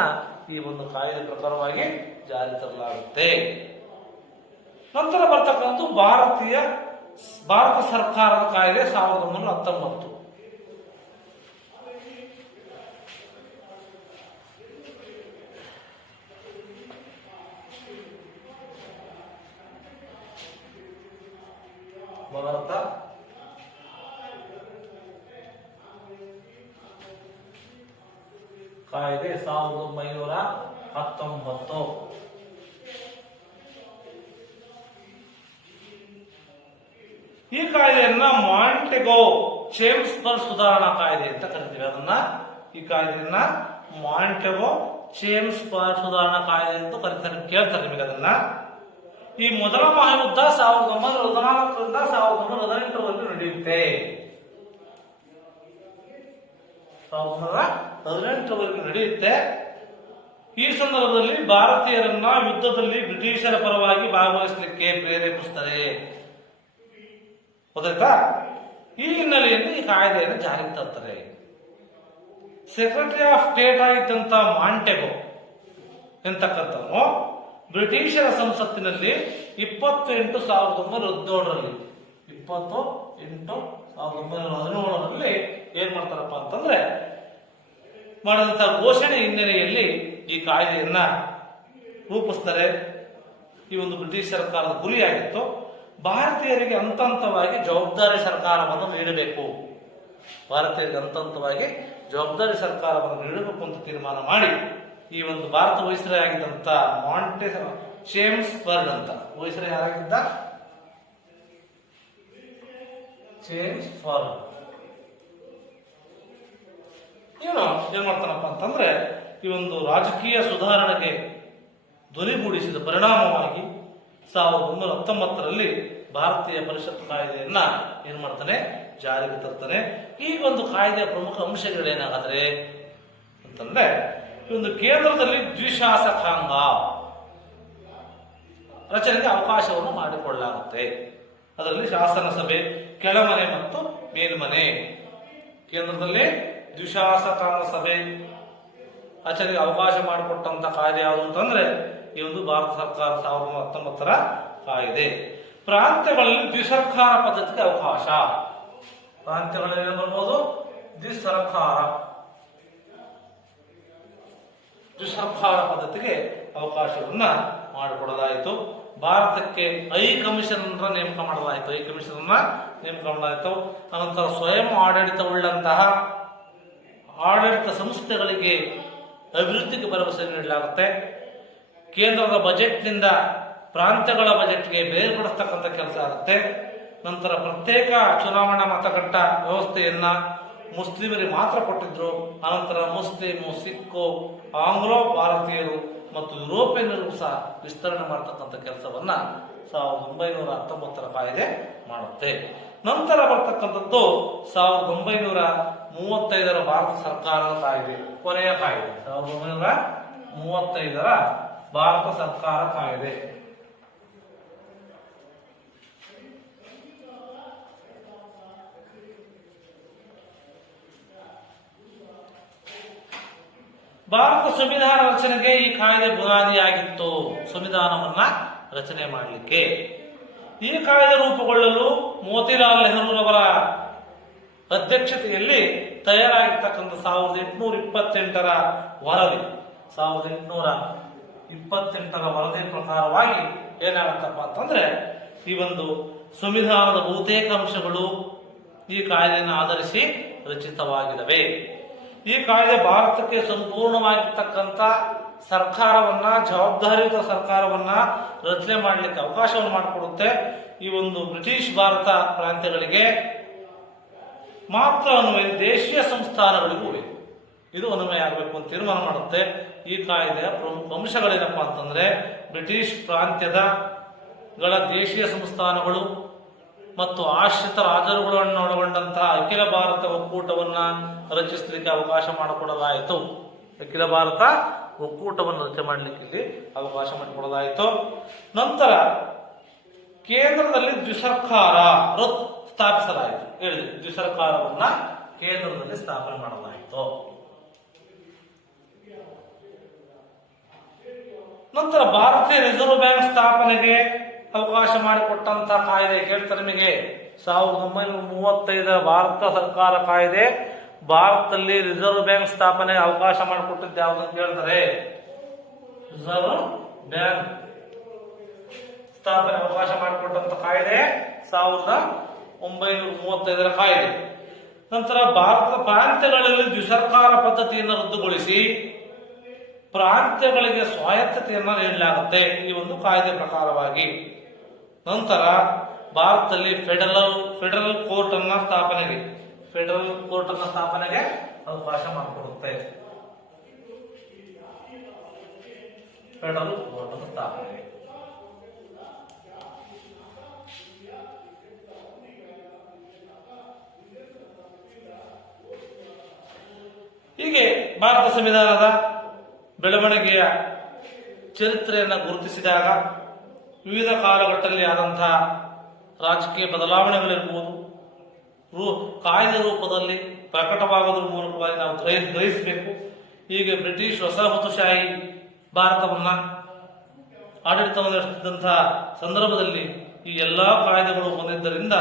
ಈ ಒಂದು ಕಾಯ್ದೆ ಪ್ರಕಾರವಾಗಿ ಜಾರಿ ತರಲಾಗುತ್ತೆ. ನಂತರ ಬರ್ತಕ್ಕಂಥ ಭಾರತ ಸರ್ಕಾರದ ಕಾಯ್ದೆ 1919. ಭಾರತ ಕಾಯ್ದೆ 1919. ಈ ಕಾಯ್ದೆಯನ್ನ ಮಾಂಟೆಗೋ ಚೇಮ್ಸ್ಬರ್ಗ್ ಸುಧಾರಣಾ ಕಾಯ್ದೆ ಅಂತ ಕರಿತೀವಿ. ಈ ಕಾಯ್ದೆಯನ್ನ ಮಾಂಟೆಗೋ ಚೇಮ್ಸ್ಬರ್ಗ್ ಸುಧಾರಣಾ ಕಾಯ್ದೆ ಅಂತ ಕರಿತಾರೆ. ಕೇಳ್ತಾರೆ ನಿಮಗೆ ಅದನ್ನ. ಈ ಮೊದಲ ಮಹಾಯುದ್ಧ 1914ರಿಂದ 1918 ನಡೆಯುತ್ತೆ. 1918 ನಡೆಯುತ್ತೆ. ಈ ಸಂದರ್ಭದಲ್ಲಿ ಭಾರತೀಯರನ್ನ ಯುದ್ಧದಲ್ಲಿ ಬ್ರಿಟಿಷರ ಪರವಾಗಿ ಭಾಗವಹಿಸಲಿಕ್ಕೆ ಪ್ರೇರೇಪಿಸುತ್ತಾರೆ. ಗೊತ್ತಾಯ್ತಾ? ಈ ಹಿನ್ನೆಲೆಯಲ್ಲಿ ಈ ಕಾಯ್ದೆಯನ್ನು ಜಾರಿಗೆ ತರ್ತಾರೆ. ಸೆಕ್ರೆಟರಿ ಆಫ್ ಸ್ಟೇಟ್ ಆಗಿದ್ದಂತ ಮಾಂಟೆಗೋ ಎಂತಕ್ಕಂಥವನು ಬ್ರಿಟಿಷರ ಸಂಸತ್ತಿನಲ್ಲಿ 28/1917ರಲ್ಲಿ 28/1917ರಲ್ಲಿ ಏನ್ ಮಾಡ್ತಾರಪ್ಪ ಅಂತಂದ್ರೆ ಮಾಡಿದಂತ ಘೋಷಣೆ ಹಿನ್ನೆಲೆಯಲ್ಲಿ ಈ ಕಾಯ್ದೆಯನ್ನ ರೂಪಿಸ್ತಾರೆ. ಈ ಒಂದು ಬ್ರಿಟಿಷ್ ಸರ್ಕಾರದ ಗುರಿಯಾಗಿತ್ತು ಭಾರತೀಯರಿಗೆ ಹಂತ ಹಂತವಾಗಿ ಜವಾಬ್ದಾರಿ ಸರ್ಕಾರವನ್ನು ನೀಡಬೇಕು, ಭಾರತೀಯರಿಗೆ ಹಂತ ಹಂತವಾಗಿ ಜವಾಬ್ದಾರಿ ಸರ್ಕಾರವನ್ನು ನೀಡಬೇಕು ಅಂತ ತೀರ್ಮಾನ ಮಾಡಿ ಈ ಒಂದು ಭಾರತ ವೈಸ್ರಾಯ್ ಆಗಿದ್ದಂತ ಚೇಮ್ಸ್ ಬರ್ಡ್ ಅಂತ ವೈಸ್ರಾಯ್ ಯಾರಾಗಿದ್ದ? ಚೇಮ್ಸ್ ಬರ್ಡ್. ಇವನು ಏನ್ ಮಾಡ್ತಾನಪ್ಪ ಅಂತಂದ್ರೆ ಈ ಒಂದು ರಾಜಕೀಯ ಸುಧಾರಣೆಗೆ ಧ್ವನಿಗೂಡಿಸಿದ ಪರಿಣಾಮವಾಗಿ 1919ರಲ್ಲಿ ಭಾರತೀಯ ಪರಿಷತ್ ಕಾಯ್ದೆಯನ್ನ ಏನ್ ಮಾಡ್ತಾನೆ, ಜಾರಿಗೆ ತರ್ತಾನೆ. ಈ ಒಂದು ಕಾಯ್ದೆಯ ಪ್ರಮುಖ ಅಂಶಗಳೇನಾಗಾದ್ರೆ ಅಂತಂದ್ರೆ ಈ ಒಂದು ಕೇಂದ್ರದಲ್ಲಿ ದ್ವಿಶಾಸಕಾಂಗ ರಚನೆಗೆ ಅವಕಾಶವನ್ನು ಮಾಡಿಕೊಳ್ಳಲಾಗುತ್ತೆ. ಅದರಲ್ಲಿ ಶಾಸನ ಸಭೆ, ಕೆಳಮನೆ ಮತ್ತು ಮೇಲ್ಮನೆ. ಕೇಂದ್ರದಲ್ಲಿ ದ್ವಿಶಾಸಕಾಂಗ ಸಭೆ ರಚನೆಗೆ ಅವಕಾಶ ಮಾಡಿಕೊಟ್ಟಂತ ಕಾಯ್ದೆ ಯಾವುದು ಅಂತಂದ್ರೆ ಈ ಒಂದು ಭಾರತ ಸರ್ಕಾರ 1919ರ ಕಾಯ್ದೆ. ಪ್ರಾಂತ್ಯಗಳಲ್ಲಿ ದ್ವಿಸರ್ಕಾರ ಪದ್ಧತಿಗೆ ಅವಕಾಶ. ಪ್ರಾಂತ್ಯಗಳಲ್ಲಿ ಏನು ಬರ್ಬೋದು? ದ್ವಿಸರ್ಕಾರ ಪದ್ಧತಿಗೆ ಅವಕಾಶವನ್ನ ಮಾಡಿಕೊಡಲಾಯಿತು. ಭಾರತಕ್ಕೆ ಹೈ ಕಮಿಷನ್ ನೇಮಕ ಮಾಡಲಾಯಿತು. ಅನಂತರ ಸ್ವಯಂ ಆಡಳಿತವುಳ್ಳಂತಹ ಆಡಳಿತ ಸಂಸ್ಥೆಗಳಿಗೆ ಅಭಿವೃದ್ಧಿಗೆ ಭರವಸೆ ನೀಡಲಾಗುತ್ತೆ. ಕೇಂದ್ರದ ಬಜೆಟ್ನಿಂದ ಪ್ರಾಂತ್ಯಗಳ ಬಜೆಟ್ಗೆ ಬೇರ್ಪಡಿಸ್ತಕ್ಕಂಥ ಕೆಲಸ ಆಗುತ್ತೆ. ನಂತರ ಪ್ರತ್ಯೇಕ ಚುನಾವಣಾ ಮತಗಟ್ಟ ವ್ಯವಸ್ಥೆಯನ್ನ ಮುಸ್ಲಿಮರಿಗೆ ಮಾತ್ರ ಕೊಟ್ಟಿದ್ರು. ಅನಂತರ ಮುಸ್ಲಿಮು, ಸಿಕ್ಕು, ಆಂಗ್ಲೋ ಭಾರತೀಯರು ಮತ್ತು ಯುರೋಪಿಯನ್ನರು ಸಹ ವಿಸ್ತರಣೆ ಮಾಡತಕ್ಕಂಥ ಕೆಲಸವನ್ನ 1919ರ ಕಾಯ್ದೆ ಮಾಡುತ್ತೆ. ನಂತರ ಬರ್ತಕ್ಕಂಥದ್ದು 1935ರ ಭಾರತ ಸರ್ಕಾರದ ಕಾಯ್ದೆ, ಕೊನೆಯ ಕಾಯ್ದೆ. 1935ರ ಭಾರತ ಸರ್ಕಾರ ಕಾಯ್ದೆ. ಭಾರತ ಸಂವಿಧಾನ ರಚನೆಗೆ ಈ ಕಾಯ್ದೆ ಬುನಾದಿಯಾಗಿತ್ತು. ಸಂವಿಧಾನವನ್ನ ರಚನೆ ಮಾಡಲಿಕ್ಕೆ ಈ ಕಾಯ್ದೆ ರೂಪುಗೊಳ್ಳಲು ಮೋತಿಲಾಲ್ ನೆಹರೂರವರ ಅಧ್ಯಕ್ಷತೆಯಲ್ಲಿ ತಯಾರಾಗಿರ್ತಕ್ಕಂಥ 1828ರ ವರದಿ 1828ರ ವರದಿ ಪ್ರಕಾರವಾಗಿ ಏನಾಗುತ್ತಪ್ಪ ಅಂತಂದ್ರೆ ಈ ಒಂದು ಸಂವಿಧಾನದ ಬಹುತೇಕ ಅಂಶಗಳು ಈ ಕಾಯ್ದೆಯನ್ನು ಆಧರಿಸಿ ರಚಿತವಾಗಿದ್ದಾವೆ. ಈ ಕಾಯ್ದೆ ಭಾರತಕ್ಕೆ ಸಂಪೂರ್ಣವಾಗಿರ್ತಕ್ಕಂಥ ಸರ್ಕಾರವನ್ನ, ಜವಾಬ್ದಾರಿಯುತ ಸರ್ಕಾರವನ್ನ ರಚನೆ ಮಾಡಲಿಕ್ಕೆ ಅವಕಾಶವನ್ನು ಮಾಡಿಕೊಡುತ್ತೆ. ಈ ಒಂದು ಬ್ರಿಟಿಷ್ ಭಾರತ ಪ್ರಾಂತ್ಯಗಳಿಗೆ ಮಾತ್ರ ಅನ್ವಯ, ದೇಶೀಯ ಸಂಸ್ಥಾನಗಳಿಗೂ ಇದು ಅನ್ವಯ ಆಗಬೇಕು ಅಂತ ತೀರ್ಮಾನ ಮಾಡುತ್ತೆ. ಈ ಕಾಯ್ದೆಯ ಪ್ರಮುಖ ಅಂಶಗಳೇನಪ್ಪಾ ಅಂತಂದ್ರೆ ಬ್ರಿಟಿಷ್ ಪ್ರಾಂತ್ಯದ ದೇಶೀಯ ಸಂಸ್ಥಾನಗಳು ಮತ್ತು ಆಶ್ರಿತ ರಾಜರುಗಳನ್ನು ಒಳಗೊಂಡಂತಹ ಅಖಿಲ ಭಾರತ ಒಕ್ಕೂಟವನ್ನ ರಚಿಸಲಿಕ್ಕೆ ಅವಕಾಶ ಮಾಡಿಕೊಡಲಾಯಿತು. ಅಖಿಲ ಭಾರತ ಒಕ್ಕೂಟವನ್ನು ರಚನೆ ಮಾಡಲಿಕ್ಕೆ ಇಲ್ಲಿ ಅವಕಾಶ ಮಾಡಿಕೊಡಲಾಯಿತು. ನಂತರ ಕೇಂದ್ರದಲ್ಲಿ ದ್ವಿಸರ್ಕಾರ ಸ್ಥಾಪಿಸಲಾಯಿತು. ಹೇಳಿದೆ, ದ್ವಿಸರ್ಕಾರವನ್ನ ಕೇಂದ್ರದಲ್ಲಿ ಸ್ಥಾಪನೆ ಮಾಡಲಾಯಿತು. ನಂತರ ಭಾರತೀಯ ರಿಸರ್ವ್ ಬ್ಯಾಂಕ್ ಸ್ಥಾಪನೆಗೆ ಅವಕಾಶ ಮಾಡಿಕೊಟ್ಟಂತ ಕಾಯ್ದೆ ಕೇಳ್ತಾರೆ ನಿಮಗೆ. 1935ರ ಭಾರತ ಸರ್ಕಾರ ಕಾಯ್ದೆ ಭಾರತದಲ್ಲಿ ರಿಸರ್ವ್ ಬ್ಯಾಂಕ್ ಸ್ಥಾಪನೆಗೆ ಅವಕಾಶ ಮಾಡಿಕೊಟ್ಟಿದ್ದು ಯಾವ್ದಂತ ಹೇಳ್ತಾರೆ? ರಿಸರ್ವ್ ಬ್ಯಾಂಕ್ ಸ್ಥಾಪನೆ ಅವಕಾಶ ಮಾಡಿಕೊಟ್ಟಂತ ಕಾಯ್ದೆ 1935ರ ಕಾಯ್ದೆ. ನಂತರ ಭಾರತ ಪ್ರಾಂತ್ಯಗಳಲ್ಲಿ ದ್ವಿಸರ್ಕಾರ ಪದ್ಧತಿಯನ್ನು ರದ್ದುಗೊಳಿಸಿ ಪ್ರಾಂತ್ಯಗಳಿಗೆ ಸ್ವಾಯತ್ತತೆಯನ್ನು ನೀಡಲಾಗುತ್ತೆ ಈ ಒಂದು ಕಾಯ್ದೆ ಪ್ರಕಾರವಾಗಿ. ನಂತರ ಭಾರತದಲ್ಲಿ ಫೆಡರಲ್ ಕೋರ್ಟ್ ಅನ್ನ ಸ್ಥಾಪನೆಗೆ ಅವಕಾಶ ಮಾಡಿಕೊಡುತ್ತೆ. ಫೆಡರಲ್ ಕೋರ್ಟ್ ಅನ್ನ ಸ್ಥಾಪನೆ. ಹೀಗೆ ಭಾರತ ಸಂವಿಧಾನದ ಬೆಳವಣಿಗೆಯ ಚರಿತ್ರೆಯನ್ನು ಗುರುತಿಸಿದಾಗ ವಿವಿಧ ಕಾಲಘಟ್ಟದಲ್ಲಿ ಆದಂತಹ ರಾಜಕೀಯ ಬದಲಾವಣೆಗಳಿರ್ಬೋದು, ಕಾಯ್ದೆ ರೂಪದಲ್ಲಿ ಪ್ರಕಟವಾಗೋದ್ರ ಮೂಲಕವಾಗಿ ನಾವು ಗ್ರಹಿಸಬೇಕು. ಹೀಗೆ ಬ್ರಿಟಿಷ್ ವಸಾಹತುಶಾಹಿ ಭಾರತವನ್ನ ಆಡಳಿತವನ್ನು ನಡೆಸುತ್ತಿದ್ದಂತಹ ಸಂದರ್ಭದಲ್ಲಿ ಈ ಎಲ್ಲಾ ಕಾಯ್ದೆಗಳು ಬಂದಿದ್ದರಿಂದ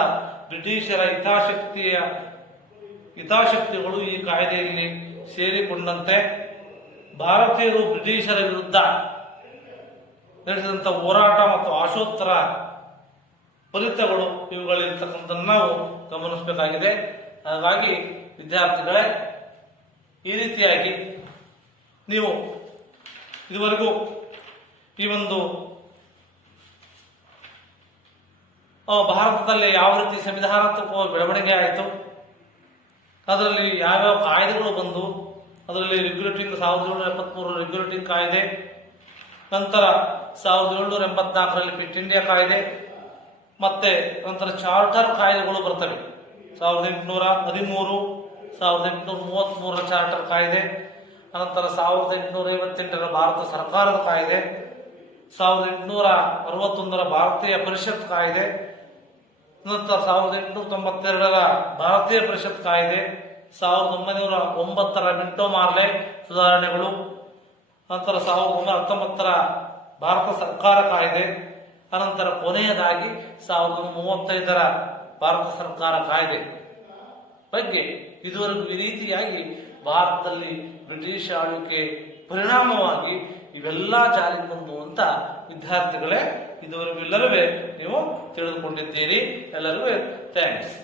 ಬ್ರಿಟಿಷರ ಹಿತಾಸಕ್ತಿಗಳು ಈ ಕಾಯ್ದೆಯಲ್ಲಿ ಸೇರಿಕೊಂಡಂತೆ ಭಾರತೀಯರು ಬ್ರಿಟಿಷರ ವಿರುದ್ಧ ನಡೆಸಿದಂಥ ಹೋರಾಟ ಮತ್ತು ಆಶೋತ್ತರ ಫಲಿತಗಳು ಇವುಗಳಿರ್ತಕ್ಕಂಥದ್ದು ನಾವು ಗಮನಿಸಬೇಕಾಗಿದೆ. ಹಾಗಾಗಿ ವಿದ್ಯಾರ್ಥಿಗಳೇ, ಈ ರೀತಿಯಾಗಿ ನೀವು ಇದುವರೆಗೂ ಈ ಒಂದು ಭಾರತದಲ್ಲಿ ಯಾವ ರೀತಿ ಸಂವಿಧಾನಾತ್ಮಕ ಬೆಳವಣಿಗೆ ಆಯಿತು, ಅದರಲ್ಲಿ ಯಾವ್ಯಾವ ಕಾಯ್ದೆಗಳು ಬಂದು, ಅದರಲ್ಲಿ ರೆಗ್ಯುಲೇಟಿಂಗ್ 1773 ರೆಗ್ಯುಲೇಟಿಂಗ್ ಕಾಯ್ದೆ, ನಂತರ 1784ರಲ್ಲಿ ಕ್ವಿಟ್ ಇಂಡಿಯಾ ಕಾಯ್ದೆ, ಮತ್ತೆ ನಂತರ ಚಾರ್ಟರ್ ಕಾಯ್ದೆಗಳು ಬರ್ತವೆ. 1813, 1833ರ ಚಾರ್ಟರ್ ಕಾಯ್ದೆ, ಅನಂತರ 1858ರ ಭಾರತ ಸರ್ಕಾರದ ಕಾಯ್ದೆ, 1861ರ ಭಾರತೀಯ ಪರಿಷತ್ ಕಾಯ್ದೆ, ನಂತರ 1892ರ ಭಾರತೀಯ ಪರಿಷತ್ ಕಾಯ್ದೆ, 1909ರ ಮಿಂಟೋ ಮಾರ್ಲೆ ಸುಧಾರಣೆಗಳು, ನಂತರ 1919ರ ಭಾರತ ಸರ್ಕಾರ ಕಾಯ್ದೆ, ಅನಂತರ ಕೊನೆಯದಾಗಿ 1935ರ ಭಾರತ ಸರ್ಕಾರ ಕಾಯ್ದೆ ಬಗ್ಗೆ ಇದುವರೆಗೂ ಈ ರೀತಿಯಾಗಿ ಭಾರತದಲ್ಲಿ ಬ್ರಿಟಿಷ್ ಆಳ್ವಿಕೆ ಪರಿಣಾಮವಾಗಿ ಇವೆಲ್ಲ ಜಾರಿಗೆ ಬಂದು ಅಂತ ವಿದ್ಯಾರ್ಥಿಗಳೇ ಇದುವರೆಗೂ ಎಲ್ಲರೂ ನೀವು ತಿಳಿದುಕೊಂಡಿದ್ದೀರಿ. ಎಲ್ಲರಿಗೂ ಥ್ಯಾಂಕ್ಸ್.